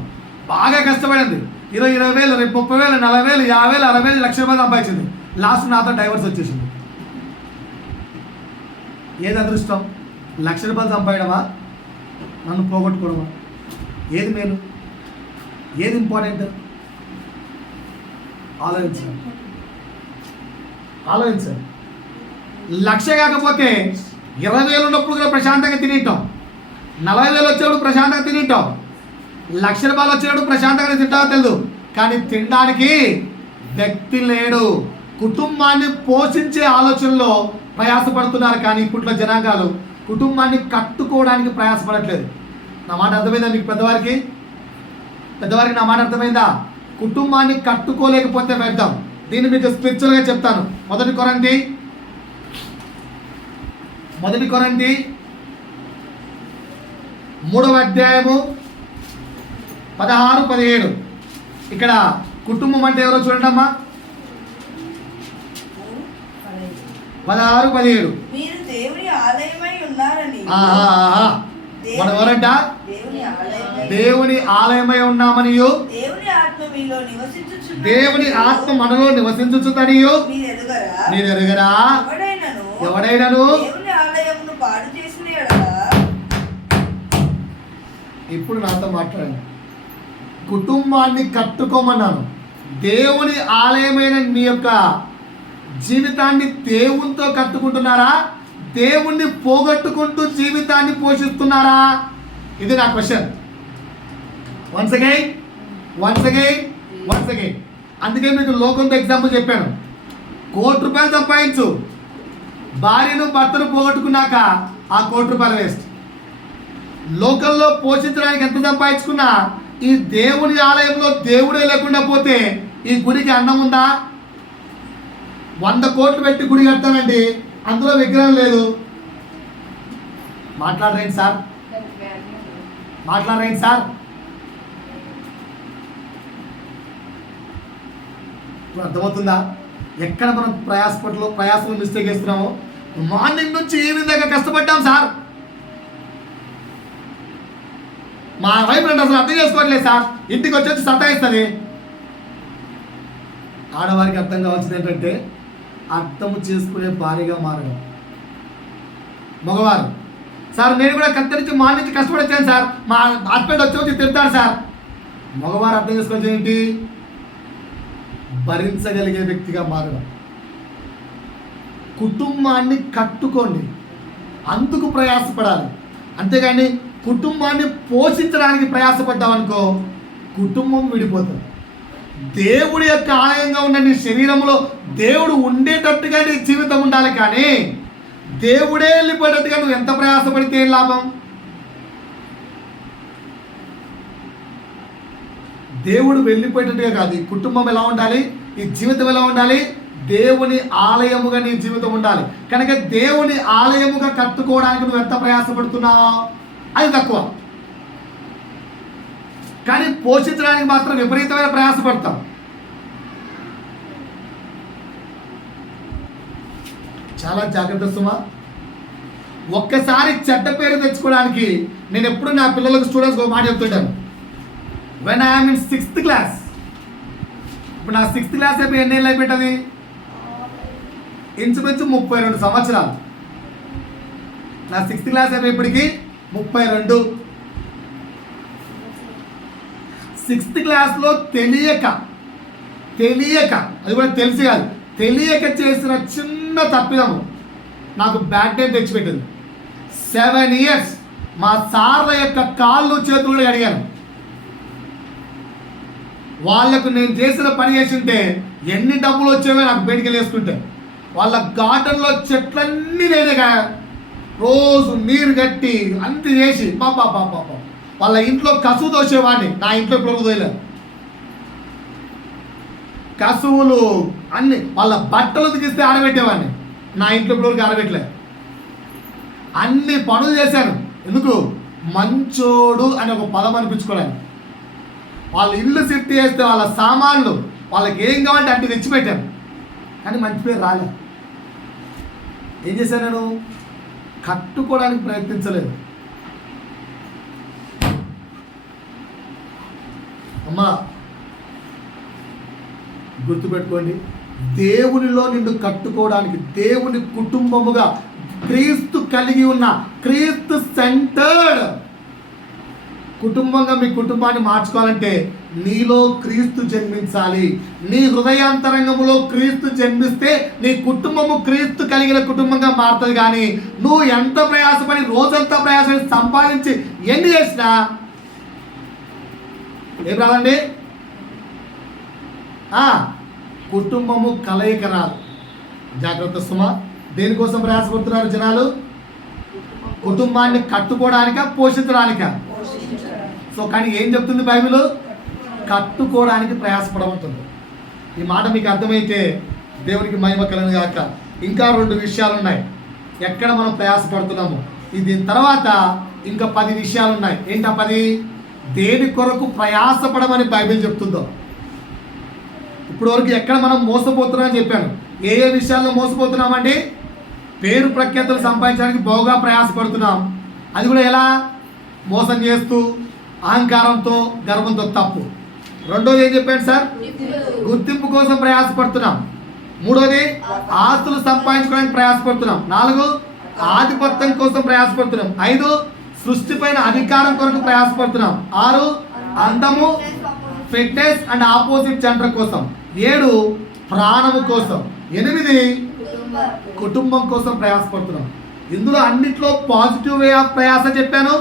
బాగా కష్టపడింది, 20,000, రేపు 30,000, 40,000, 50,000, 60,000, ₹1,00,000 సంపాదించింది. లాస్ట్ నాతో డైవర్స్ వచ్చేసింది. ఏది అదృష్టం? ₹1,00,000 సంపాదడమా, నన్ను పోగొట్టుకోవడమా? ఏది మేలు, ఏది ఇంపార్టెంట్? ఆలోచించాలి. 1,00,000 కాకపోతే 20,000 ఉన్నప్పుడు కూడా ప్రశాంతంగా తినింటాం, 40,000 వచ్చేప్పుడు ప్రశాంతంగా తినింటాం, ₹1,00,000 వచ్చేప్పుడు ప్రశాంతంగా తింటామో తెలియదు. కానీ తినడానికి వ్యక్తి లేడు. కుటుంబాన్ని పోషించే ఆలోచనలో ప్రయాసపడుతున్నారు. కానీ ఇప్పట్లో జనాంగాలు కుటుంబాన్ని కట్టుకోవడానికి ప్రయాసపడట్లేదు. నా మాట అర్థమైందా మీకు? పెద్దవారికి నా మాట అర్థమైందా? కుటుంబాన్ని కట్టుకోలేకపోతే వెళ్తాం. దీన్ని మీకు స్పిరిచువల్గా చెప్తాను. మొదటి కొరింథీ 3వ అధ్యాయము 16-17. ఇక్కడ కుటుంబం అంటే ఎవరో చూడండి అమ్మా. 16-17 మీరు దేవుని ఆలయమై ఉన్నారని. మనం ఎవరంట? దేవుని ఆలయమై ఉన్నామనియు దేవుని ఆత్మ మనలో నివసించుచుతనియు మీరు ఎరుగరా? ఎవడైనను ఇప్పుడు నాతో మాట్లాడండి. కుటుంబాన్ని కట్టుకోమన్నాను. దేవుని ఆలయమైన మీ యొక్క జీవితాన్ని దేవునితో కట్టుకుంటున్నారా? దేవుణ్ణి పోగొట్టుకుంటూ జీవితాన్ని పోషిస్తున్నారా? ఇది నా క్వశ్చన్. Once again. అందుకే మీకు లోకంతో ఎగ్జాంపుల్ చెప్పాను. ₹1,00,00,000 సంపాదించు, భార్యను భర్తను పోగొట్టుకున్నాక ఆ ₹1,00,00,000 వేస్ట్. లోకంలో పోషించడానికి ఎంత సంపాదించుకున్నా ఈ దేవుని ఆలయంలో దేవుడే లేకుండా పోతే ఈ గుడికి అన్నం ఉందా? 100 కోట్లు పెట్టి గుడి కడతానండి, అందులో విగ్రహం లేదు. మాట్లాడరేంటి సార్? ఇప్పుడు అర్థమవుతుందా ఎక్కడ మనం ప్రయాసంలో మిస్టేక్ చేస్తున్నామో? మార్నింగ్ నుంచి ఈవినింగ్ దాకా కష్టపడ్డాం సార్, మా వైఫ్ అంటే అసలు అర్థం చేసుకోవట్లేదు సార్, ఇంటికి వచ్చి సతాయిస్తుంది. ఆడవారికి అర్థం కావాల్సింది ఏంటంటే అర్థం చేసుకునే భార్యగా మారడం. మగవారు సార్ నేను కూడా కత్తి నుంచి మా నుంచి కష్టపడొచ్చాను సార్, మా హస్బెండ్ వచ్చి తిడతాడు సార్. మగవారు అర్థం చేసుకోవచ్చు ఏంటి? భరించగలిగే వ్యక్తిగా మారడం. కుటుంబాన్ని కట్టుకోండి, అందుకు ప్రయాసపడాలి. అంతేగాని కుటుంబాన్ని పోషించడానికి ప్రయాసపడ్డామనుకో కుటుంబం విడిపోతుంది. దేవుడి యొక్క ఆలయంగా ఉన్న నీ శరీరంలో దేవుడు ఉండేటట్టుగా నీ జీవితం ఉండాలి. కానీ దేవుడే వెళ్ళిపోయేటట్టుగా నువ్వు ఎంత ప్రయాసపడితే ఏం లాభం? దేవుడు వెళ్ళిపోయేటట్టుగా కాదు. ఈ కుటుంబం ఎలా ఉండాలి, ఈ జీవితం ఎలా ఉండాలి? దేవుని ఆలయముగా నీ జీవితం ఉండాలి. కనుక దేవుని ఆలయముగా కట్టుకోవడానికి నువ్వు ఎంత ప్రయాసపడుతున్నావో అది తక్కువ. కానీ పోషించడానికి మాత్రం విపరీతమైన ప్రయాసపడతాం. చాలా జాగ్రత్త సుమా. ఒక్కసారి చెడ్డ పేరు తెచ్చుకోవడానికి నేను ఎప్పుడు నా పిల్లలకు స్టూడెంట్స్ ఒక మాట చెప్తుంటాను. When I'm in 6th class, ఇప్పుడు నా 6th క్లాస్ అయిపోయి ఎన్ని ఏళ్ళు అయిపోయింది? ఇంచుమించు 32 సంవత్సరాలు. నా 6th క్లాస్ అయిపోయేప్పటికి 32. 6th క్లాస్లో తెలియక అది కూడా తెలిసి కాదు, తెలియక చేసిన చిన్న తప్పిదము నాకు బ్యాడ్ టైం తెచ్చిపెట్టింది. 7 years మా సార్ల యొక్క కాళ్ళు చేతులు అడిగాను. వాళ్లకు నేను చేసిన పని చేసి ఉంటే ఎన్ని డబ్బులు వచ్చేవో నాకు బయటికి వెళ్ళేసుకుంటే. వాళ్ళ గార్డెన్లో చెట్లన్నీ నేనే రోజు నీరు కట్టి అంత చేసి పాప వాళ్ళ ఇంట్లో కసువు దోసేవాడిని. నా ఇంట్లో ఇప్పుడు దోయలేదు. కసువులు అన్ని వాళ్ళ బట్టలు ఉతికిస్తే ఆడబెట్టేవాడిని. నా ఇంట్లో ఇప్పుడు ఆడబెట్టలేదు. అన్ని పనులు చేశాను. ఎందుకు? మంచోడు అని ఒక పదం అనిపించుకోవడానికి. వాళ్ళ ఇల్లు షిఫ్ట్ చేస్తే వాళ్ళ సామాన్లు వాళ్ళకి ఏం కావాలంటే అట్టి తెచ్చిపెట్టాను. కానీ మంచి పేరు రాలేదు. ఏం చేశాను? నేను కట్టుకోవడానికి ప్రయత్నించలేదు. అమ్మా గుర్తుపెట్టుకోండి, దేవునిలో నిన్ను కట్టుకోవడానికి, దేవుని కుటుంబముగా క్రీస్తు కలిగి ఉన్న క్రీస్తు సెంటర్డ్ కుటుంబంగా మీ కుటుంబాన్ని మార్చుకోవాలంటే నీలో క్రీస్తు జన్మించాలి. నీ హృదయాంతరంగంలో క్రీస్తు జన్మిస్తే నీ కుటుంబము క్రీస్తు కలిగిన కుటుంబంగా మారుతుంది. కానీ నువ్వు ఎంత ప్రయాసపడి రోజంతా ప్రయాసపడి సంపాదించి ఎన్ని చేసినా ఏం రాదండి, కుటుంబము కలయిక రాదు. జాగ్రత్త సుమా. దేనికోసం ప్రయాసపడుతున్నారు జనాలు? కుటుంబాన్ని కట్టుకోవడానిక, పోషించడానిక? సో కానీ ఏం చెప్తుంది బైబిల్? కట్టుకోవడానికి ప్రయాసపడమంటుంది. ఈ మాట మీకు అర్థమైతే దేవునికి మహిమ కలుగును గాక. ఇంకా 2 విషయాలు ఉన్నాయి ఎక్కడ మనం ప్రయాసపడుతున్నాము. దీని తర్వాత ఇంకా 10 విషయాలు ఉన్నాయి. ఏంటా 10? దేని కొరకు ప్రయాసపడమని బైబిల్ చెప్తుందో. ఇప్పుడు వరకు ఎక్కడ మనం మోసపోతున్నామని చెప్పాను. ఏ విషయాల్లో మోసపోతున్నామండి? పేరు ప్రఖ్యాతులు సంపాదించడానికి బాగా ప్రయాసపడుతున్నాం. అది కూడా ఎలా? మోసం చేస్తూ, అహంకారంతో, గర్వంతో. తప్పు. రెండోది ఏం చెప్పాను సార్? గుర్తింపు కోసం ప్రయాసపడుతున్నాం. మూడోది ఆస్తులు సంపాదించుకోవడానికి ప్రయాసపడుతున్నాం. 4 ఆధిపత్యం కోసం ప్రయాసపడుతున్నాం. 5 సృష్టి పైన అధికారం కొరకు ప్రయాసపడుతున్నాం. 6 అందము, ఫిట్నెస్ అండ్ ఆపోజిట్ జెండర్ కోసం. 7 ప్రాణము కోసం. 8 కుటుంబం కోసం ప్రయాసపడుతున్నాం. ఇందులో అన్నిట్లో పాజిటివ్ వే ఆఫ్ ప్రయాస చెప్పాను,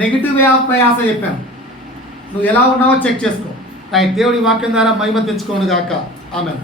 నెగిటివ్ వే ఆఫ్ ప్రయాస చెప్పాను. నువ్వు ఎలా ఉన్నావో చెక్ చేసుకో. దేవుడి వాక్యం ద్వారా మహిమ తెచ్చుకోను గాక. ఆమేన్.